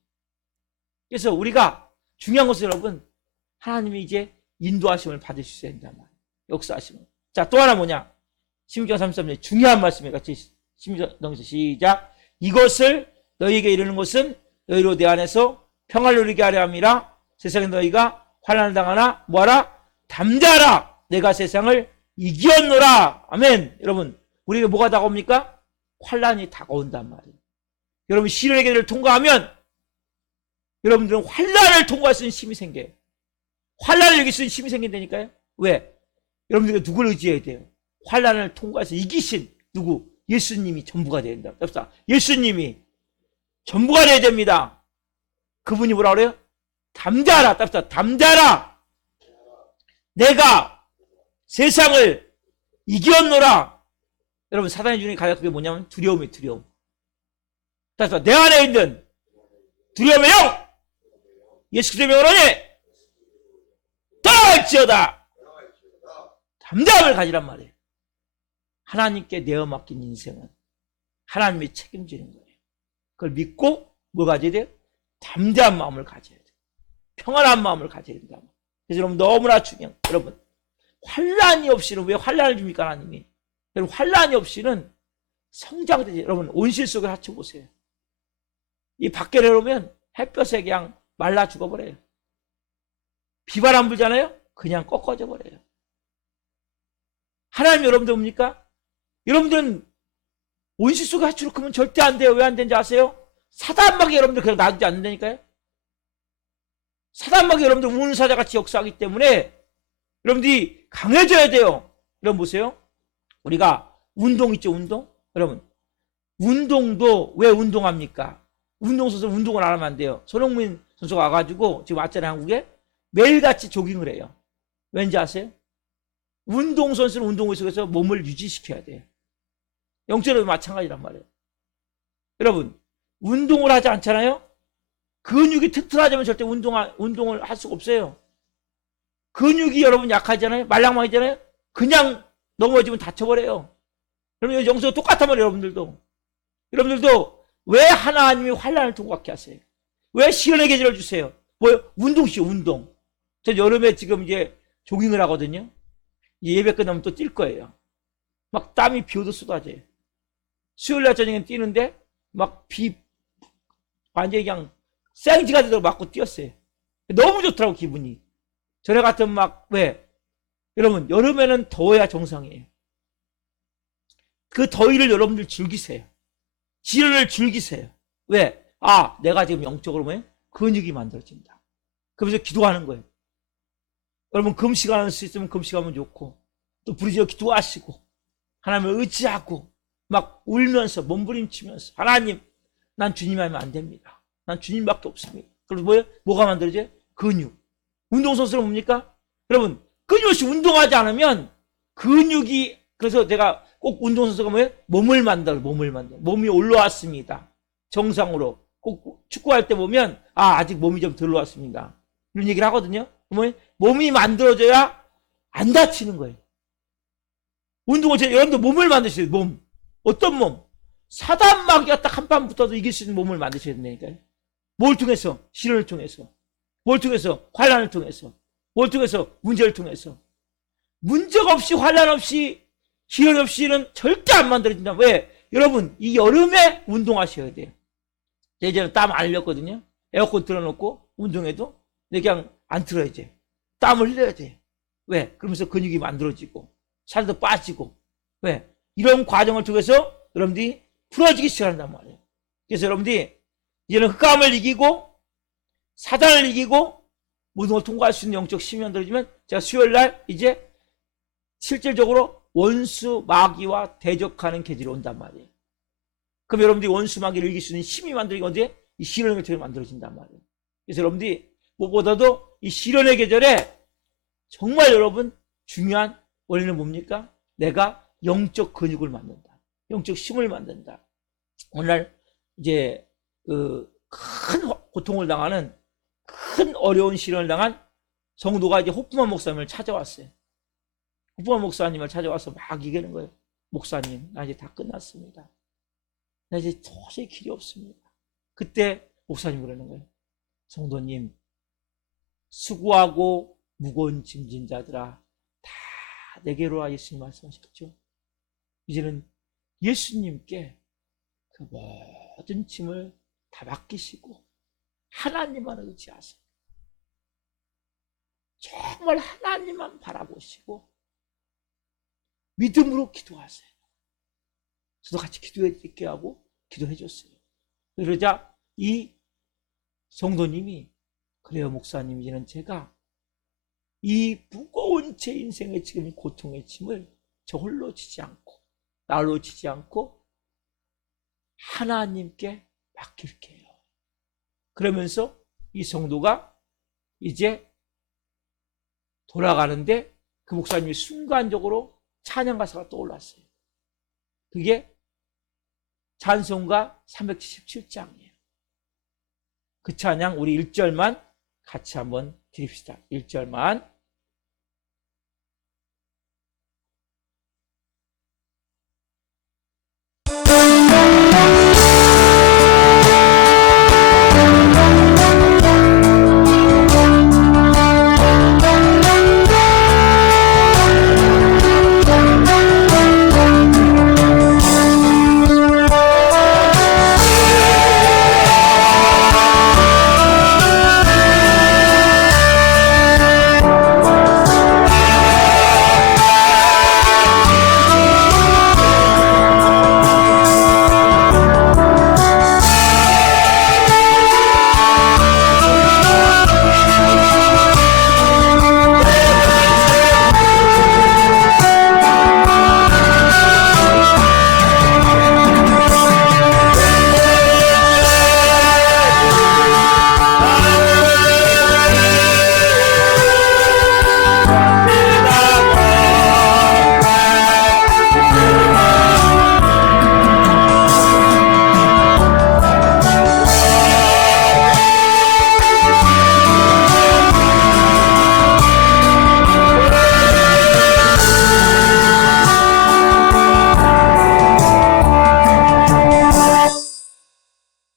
그래서 우리가 중요한 것은 여러분 하나님이 이제 인도하심을 받을 수 있어야 된단 말이에요. 역사하심을. 자, 또 하나 뭐냐? 16장 33절 중요한 말씀이에요. 같이 16장 시작. 이것을 너희에게 이르는 것은 너희로 내 안에서 평화를 누리게 하려 함이라. 세상에 너희가 환난을 당하나 뭐하라? 담대하라. 내가 세상을 이기었노라. 아멘. 여러분 우리에게 뭐가 다가옵니까? 환난이 다가온단 말이에요. 여러분 시련의 길을 통과하면 여러분들은 환난을 통과할 수 있는 힘이 생겨요. 환난을 이길 수 있는 힘이 생긴다니까요. 왜? 여러분들이 누구를 의지해야 돼요? 환난을 통과해서 이기신 누구? 예수님이 전부가 돼야 된다. 예수님이 전부가 돼야 됩니다. 그분이 뭐라 그래요? 담대하라. 담대하라. 내가 세상을 이기었노라. 여러분 사단이 주는 가장 그게 뭐냐면 두려움이에요. 두려움. 내 안에 있는 두려움의 영 예수 그리스도의 명으로 떠날지어다. 담대함을 가지란 말이에요. 하나님께 내어 맡긴 인생은 하나님이 책임지는 거예요. 그걸 믿고 뭘 가져야 돼요? 담대한 마음을 가져야 돼요. 평안한 마음을 가져야 된다. 그래서 여러분 너무나 중요한 여러분 환난이 없이는 왜 환난을 줍니까 하나님이? 여러분 환난이 없이는 성장되지. 여러분 온실 속에 합쳐보세요. 이 밖에 내려오면 햇볕에 그냥 말라 죽어버려요. 비바람 불잖아요? 그냥 꺾어져 버려요. 하나님 여러분들 뭡니까? 여러분들은 온실 속에 하추로 크면 절대 안 돼요. 왜 안 되는지 아세요? 사단마귀 여러분들 그냥 놔두지 않는다니까요. 사단마귀 여러분들 운사자같이 역사하기 때문에 여러분들이 강해져야 돼요. 여러분 보세요. 우리가 운동 있죠, 운동? 여러분 운동도 왜 운동합니까? 운동선수 운동을 안 하면 안 돼요. 손흥민 선수가 와가지고 지금 왔잖아요, 한국에. 매일같이 조깅을 해요. 왠지 아세요? 운동선수는 운동을 속에서 몸을 유지시켜야 돼요. 영적으로 마찬가지란 말이에요. 여러분 운동을 하지 않잖아요? 근육이 튼튼하자면 절대 운동을 할 수가 없어요. 근육이 여러분 약하잖아요? 말랑말랑이잖아요? 그냥 넘어지면 다쳐버려요. 여러분 영적으로 똑같단 말이에요. 여러분들도 왜 하나님이 환난을 통과하게 하세요? 왜 시련의 계절을 주세요? 뭐요? 운동이죠, 운동. 저 여름에 지금 이제 조깅을 하거든요. 예배 끝나면 또 뛸 거예요. 막 땀이 비 오듯 쏟아져요. 수요일날 저녁에 뛰는데 막 완전히 그냥 생지가 되도록 맞고 뛰었어요. 너무 좋더라고 기분이. 전에 같은 왜? 여러분 여름에는 더워야 정상이에요. 그 더위를 여러분들 즐기세요. 시련을 즐기세요. 왜? 내가 지금 영적으로 뭐예요? 근육이 만들어진다. 그러면서 기도하는 거예요. 여러분, 금식하는 수 있으면 금식하면 좋고, 또 부르짖어 기도하시고, 하나님을 의지하고, 막 울면서, 몸부림치면서, 하나님, 난 주님 하면 안 됩니다. 난 주님밖에 없습니다. 그래서 뭐예요? 뭐가 만들어져요? 근육. 운동선수는 뭡니까? 여러분, 끊임없이 운동하지 않으면 근육이, 그래서 제가 꼭 운동선수가 뭐예요? 몸을 만들어. 몸이 올라왔습니다. 정상으로. 꼭 축구할 때 보면, 아직 몸이 좀 덜 올라왔습니다. 이런 얘기를 하거든요. 뭐예요? 몸이 만들어져야 안 다치는 거예요. 운동을, 여러분들 몸을 만드셔야 돼요, 몸. 어떤 몸? 사단마귀가 딱 한 판 붙어도 이길 수 있는 몸을 만드셔야 된다니까요. 뭘 통해서? 시련을 통해서. 뭘 통해서? 환란을 통해서. 뭘 통해서? 문제를 통해서. 문제가 없이, 환란 없이, 시련 없이는 절대 안 만들어진다. 왜? 여러분, 이 여름에 운동하셔야 돼요. 예전에 땀 안 흘렸거든요. 에어컨 틀어놓고 운동해도. 근데 그냥 안 틀어야 돼. 땀을 흘려야 돼. 왜? 그러면서 근육이 만들어지고 살도 빠지고. 왜? 이런 과정을 통해서 여러분들이 풀어지기 시작한단 말이에요. 그래서 여러분들이 이제는 흑암을 이기고 사단을 이기고 모든 걸 통과할 수 있는 영적 힘이 만들어지면, 제가 수요일날 이제 실질적으로 원수 마귀와 대적하는 계절이 온단 말이에요. 그럼 여러분들이 원수 마귀를 이길 수 있는 힘이 만들어지고 언제? 이 시련의 계절이 만들어진단 말이에요. 그래서 여러분들이 무엇보다도 이 시련의 계절에 정말 여러분 중요한 원리는 뭡니까? 내가 영적 근육을 만든다. 영적 힘을 만든다. 오늘날 이제 큰 고통을 당하는, 큰 어려운 시련을 당한 성도가 이제 호프만 목사님을 찾아왔어요. 호프만 목사님을 찾아와서 막 얘기하는 거예요. 목사님, 나 이제 다 끝났습니다. 나 이제 도저히 길이 없습니다. 그때 목사님 그러는 거예요. 성도님, 수고하고 무거운 짐진 자들아, 다 내게로 와. 예수님 말씀하셨죠. 이제는 예수님께 그 모든 짐을 다 맡기시고 하나님만 의지하세요. 정말 하나님만 바라보시고 믿음으로 기도하세요. 저도 같이 기도해 드릴게요 하고 기도해 줬어요. 그러자 이 성도님이, 그래요 목사님, 이제는 제가 이 무거운 제 인생의 지금 고통의 짐을 저 홀로 지지 않고, 나홀로 지지 않고 하나님께 맡길게요. 그러면서 이 성도가 이제 돌아가는데 그 목사님이 순간적으로 찬양 가사가 떠올랐어요. 그게 찬송가 377장이에요. 그 찬양 우리 1절만 같이 한번 드립시다. 1절만.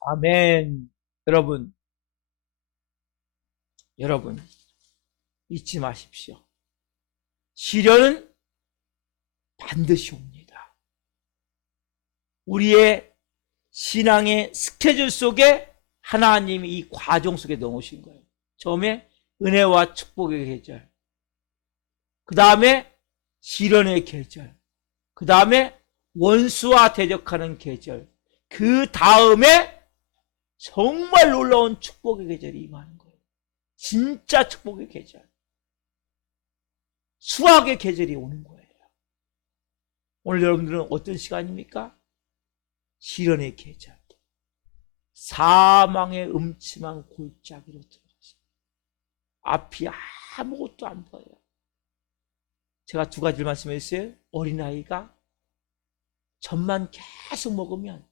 아멘. 여러분 잊지 마십시오. 시련은 반드시 옵니다. 우리의 신앙의 스케줄 속에 하나님이 이 과정 속에 넣으신 거예요. 처음에 은혜와 축복의 계절, 그 다음에 시련의 계절, 그 다음에 원수와 대적하는 계절, 그 다음에 정말 놀라운 축복의 계절이 임하는 거예요. 진짜 축복의 계절. 수확의 계절이 오는 거예요. 오늘 여러분들은 어떤 시간입니까? 시련의 계절. 사망의 음침한 골짜기로 들어가십니다. 앞이 아무것도 안 보여요. 제가 두 가지를 말씀했어요. 어린아이가 젖만 계속 먹으면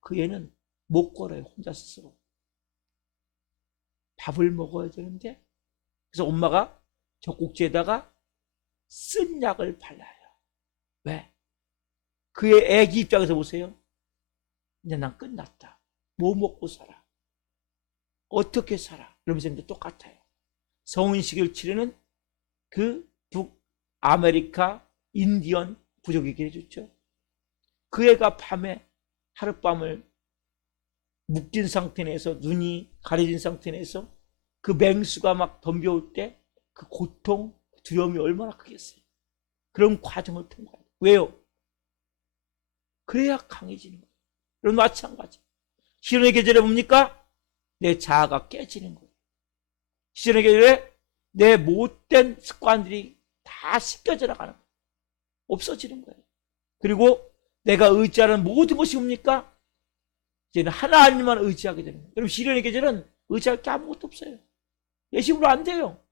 그 애는 못 걸어요. 혼자 스스로. 밥을 먹어야 되는데, 그래서 엄마가 젖꼭지에다가 쓴 약을 발라요. 왜? 그의 애기 입장에서 보세요. 이제 난 끝났다. 뭐 먹고 살아? 어떻게 살아? 이러면서 이제 똑같아요. 성인식을 치르는 그 북아메리카 인디언 부족 얘기를 해줬죠. 그 애가 밤에 하룻밤을 묶인 상태 내에서, 눈이 가려진 상태 내에서 그 맹수가 막 덤벼올 때 그 고통, 두려움이 얼마나 크겠어요. 그런 과정을 통과해요. 왜요? 그래야 강해지는 거예요. 그럼 마찬가지. 시련의 계절에 뭡니까? 내 자아가 깨지는 거예요. 시련의 계절에 내 못된 습관들이 다 씻겨져 나가는 거예요. 없어지는 거예요. 그리고 내가 의지하는 모든 것이 뭡니까? 이제는 하나님만 의지하게 되는 거예요. 여러분, 시련의 계절은 의지할 게 아무것도 없어요. 내 힘으로 안 돼요.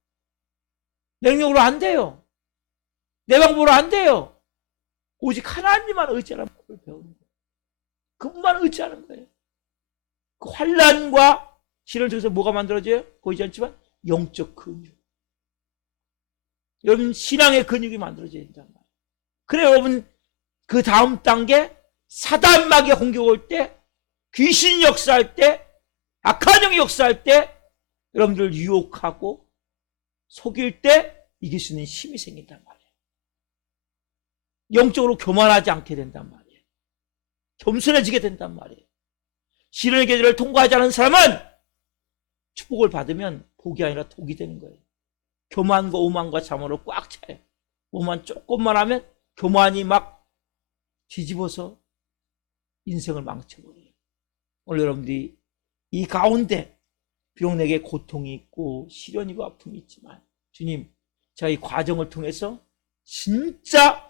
내 능력으로 안 돼요. 내 방법으로 안 돼요. 오직 하나님만 의지하는 법을 배우는 거예요. 그분만 의지하는 거예요. 그 환난과 시련을 통해서 뭐가 만들어져요? 보이지 않지만 영적 근육. 여러분, 신앙의 근육이 만들어져야 된단 말이에요. 그래, 여러분, 그 다음 단계, 사단 마귀가 공격 올 때, 귀신 역사할 때, 악한 영이 역사할 때, 여러분들 유혹하고 속일 때 이길 수 있는 힘이 생긴단 말이에요. 영적으로 교만하지 않게 된단 말이에요. 겸손해지게 된단 말이에요. 시련의 계절을 통과하지 않은 사람은 축복을 받으면 복이 아니라 독이 되는 거예요. 교만과 오만과 자만으로 꽉 차요. 오만 조금만 하면 교만이 막 뒤집어서 인생을 망쳐버려요. 오늘 여러분들이 이 가운데 비록 내게 고통이 있고 시련이고 아픔이 있지만, 주님, 제가 이 과정을 통해서 진짜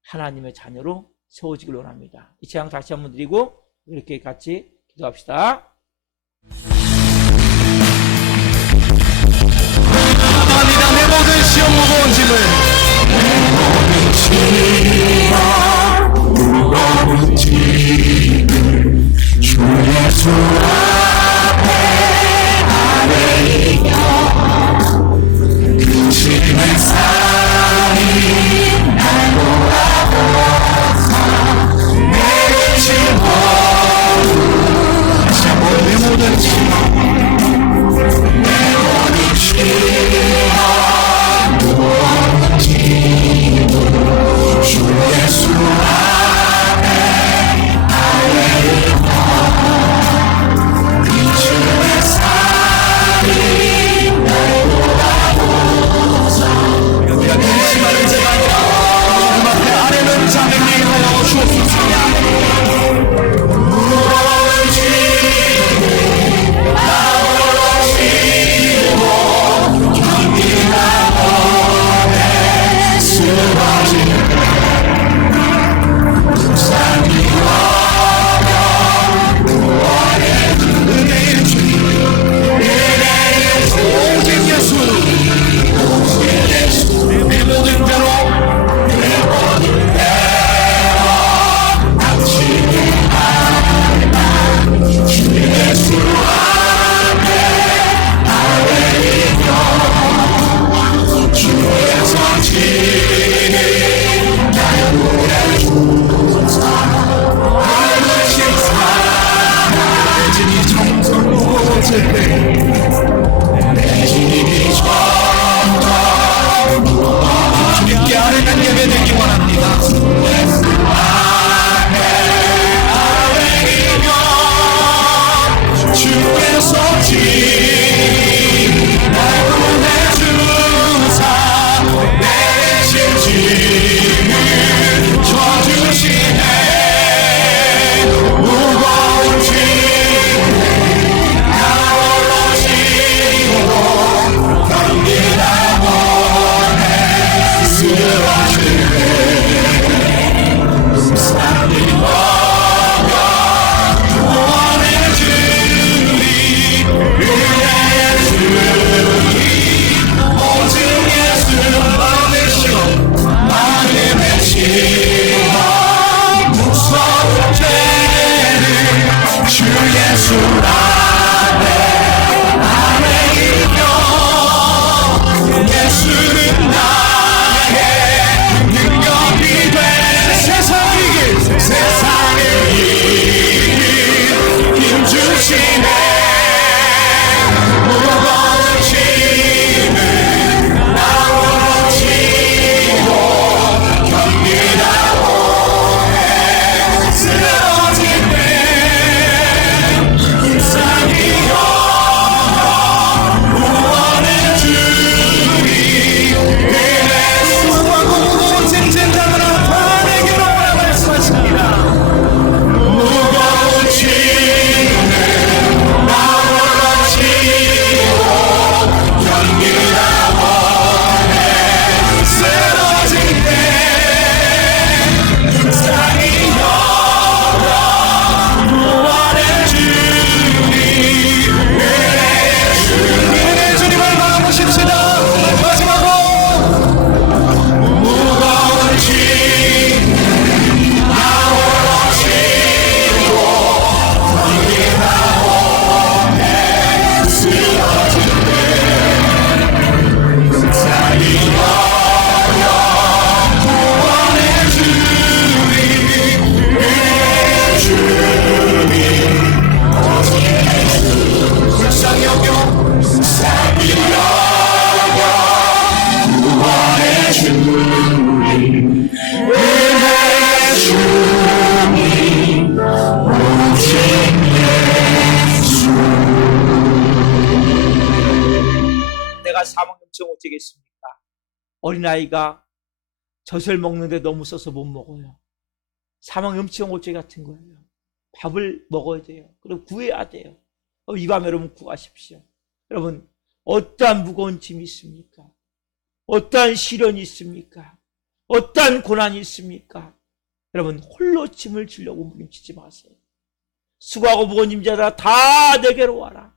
하나님의 자녀로 세워지길 원합니다. 이 제안 다시 한번 드리고 이렇게 같이 기도합시다. 감사합니다. 내 모든 시험 무거운 짐을 주 예수 앞에 아뢰며 그 짐을 쌓인 날 돌아보사 내 짐을 다시 한번 내 모든 짐 주 예수 앞에 아뢰며 그 짐을 쌓인 날 돌아보사 우리가 근심하는 자가 아니라 그 앞에 아뢰는 자에게 하여 주옵소서. 무거운 짐을 나 홀로 지고 견디나 보내 쓰러진 불쌍히 여겨 구원의 은혜의 주님 은혜의 주 오직 예수 오직 예수 내 모든 대로 당신의 알마 주 예수 앞에 아뢰며 주에서 지닌 날 보내주소서. 하늘 식사 내 짐이 점점 무거워질 내 짐이 점점 무거워 주님께 아뢰는 예배 되기 원합니다. 주께서 날 보내주사 내 짐을 져주시네. 무거운 짐 어쩌겠습니까? 어린아이가 젖을 먹는데 너무 써서 못 먹어요. 사망 음치용고죄 같은 거예요. 밥을 먹어야 돼요. 그리고 구해야 돼요. 이 밤에 여러분 구하십시오. 여러분, 어떠한 무거운 짐이 있습니까? 어떠한 시련이 있습니까? 어떠한 고난이 있습니까? 여러분, 홀로 짐을 지려고 무림치지 마세요. 수고하고 무거운 짐자들아 다 내게로 와라.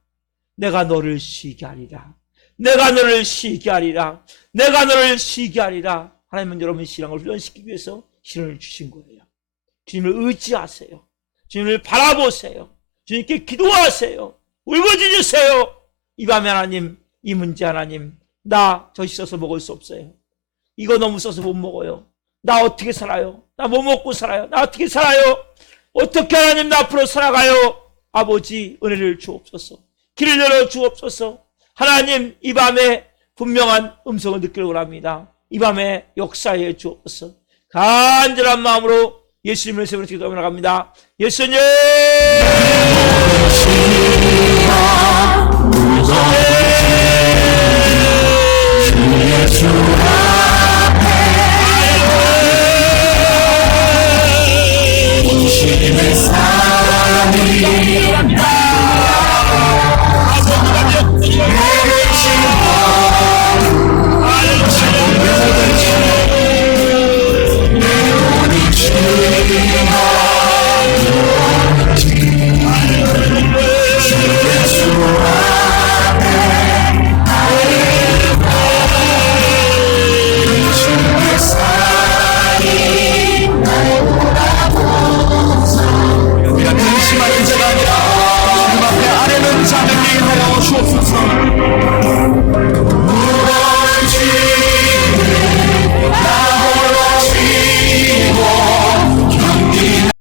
내가 너를 쉬게 하리라. 내가 너를 쉬게 하리라. 내가 너를 쉬게 하리라. 하나님은 여러분 신앙을 훈련시키기 위해서 시련을 주신 거예요. 주님을 의지하세요. 주님을 바라보세요. 주님께 기도하세요. 울부짖으세요. 이 밤에 하나님, 이 문제 하나님, 나 젖이 써서 먹을 수 없어요. 이거 너무 써서 못 먹어요. 나 어떻게 살아요? 나 뭐 먹고 살아요? 나 어떻게 살아요? 어떻게 하나님 나 앞으로 살아가요? 아버지 은혜를 주옵소서. 길을 열어 주옵소서. 하나님 이 밤에 분명한 음성을 듣기를 원합니다. 이 밤에 역사해 주옵소서. 간절한 마음으로 예수님의 이름으로 기도하며 나갑니다. 예수님!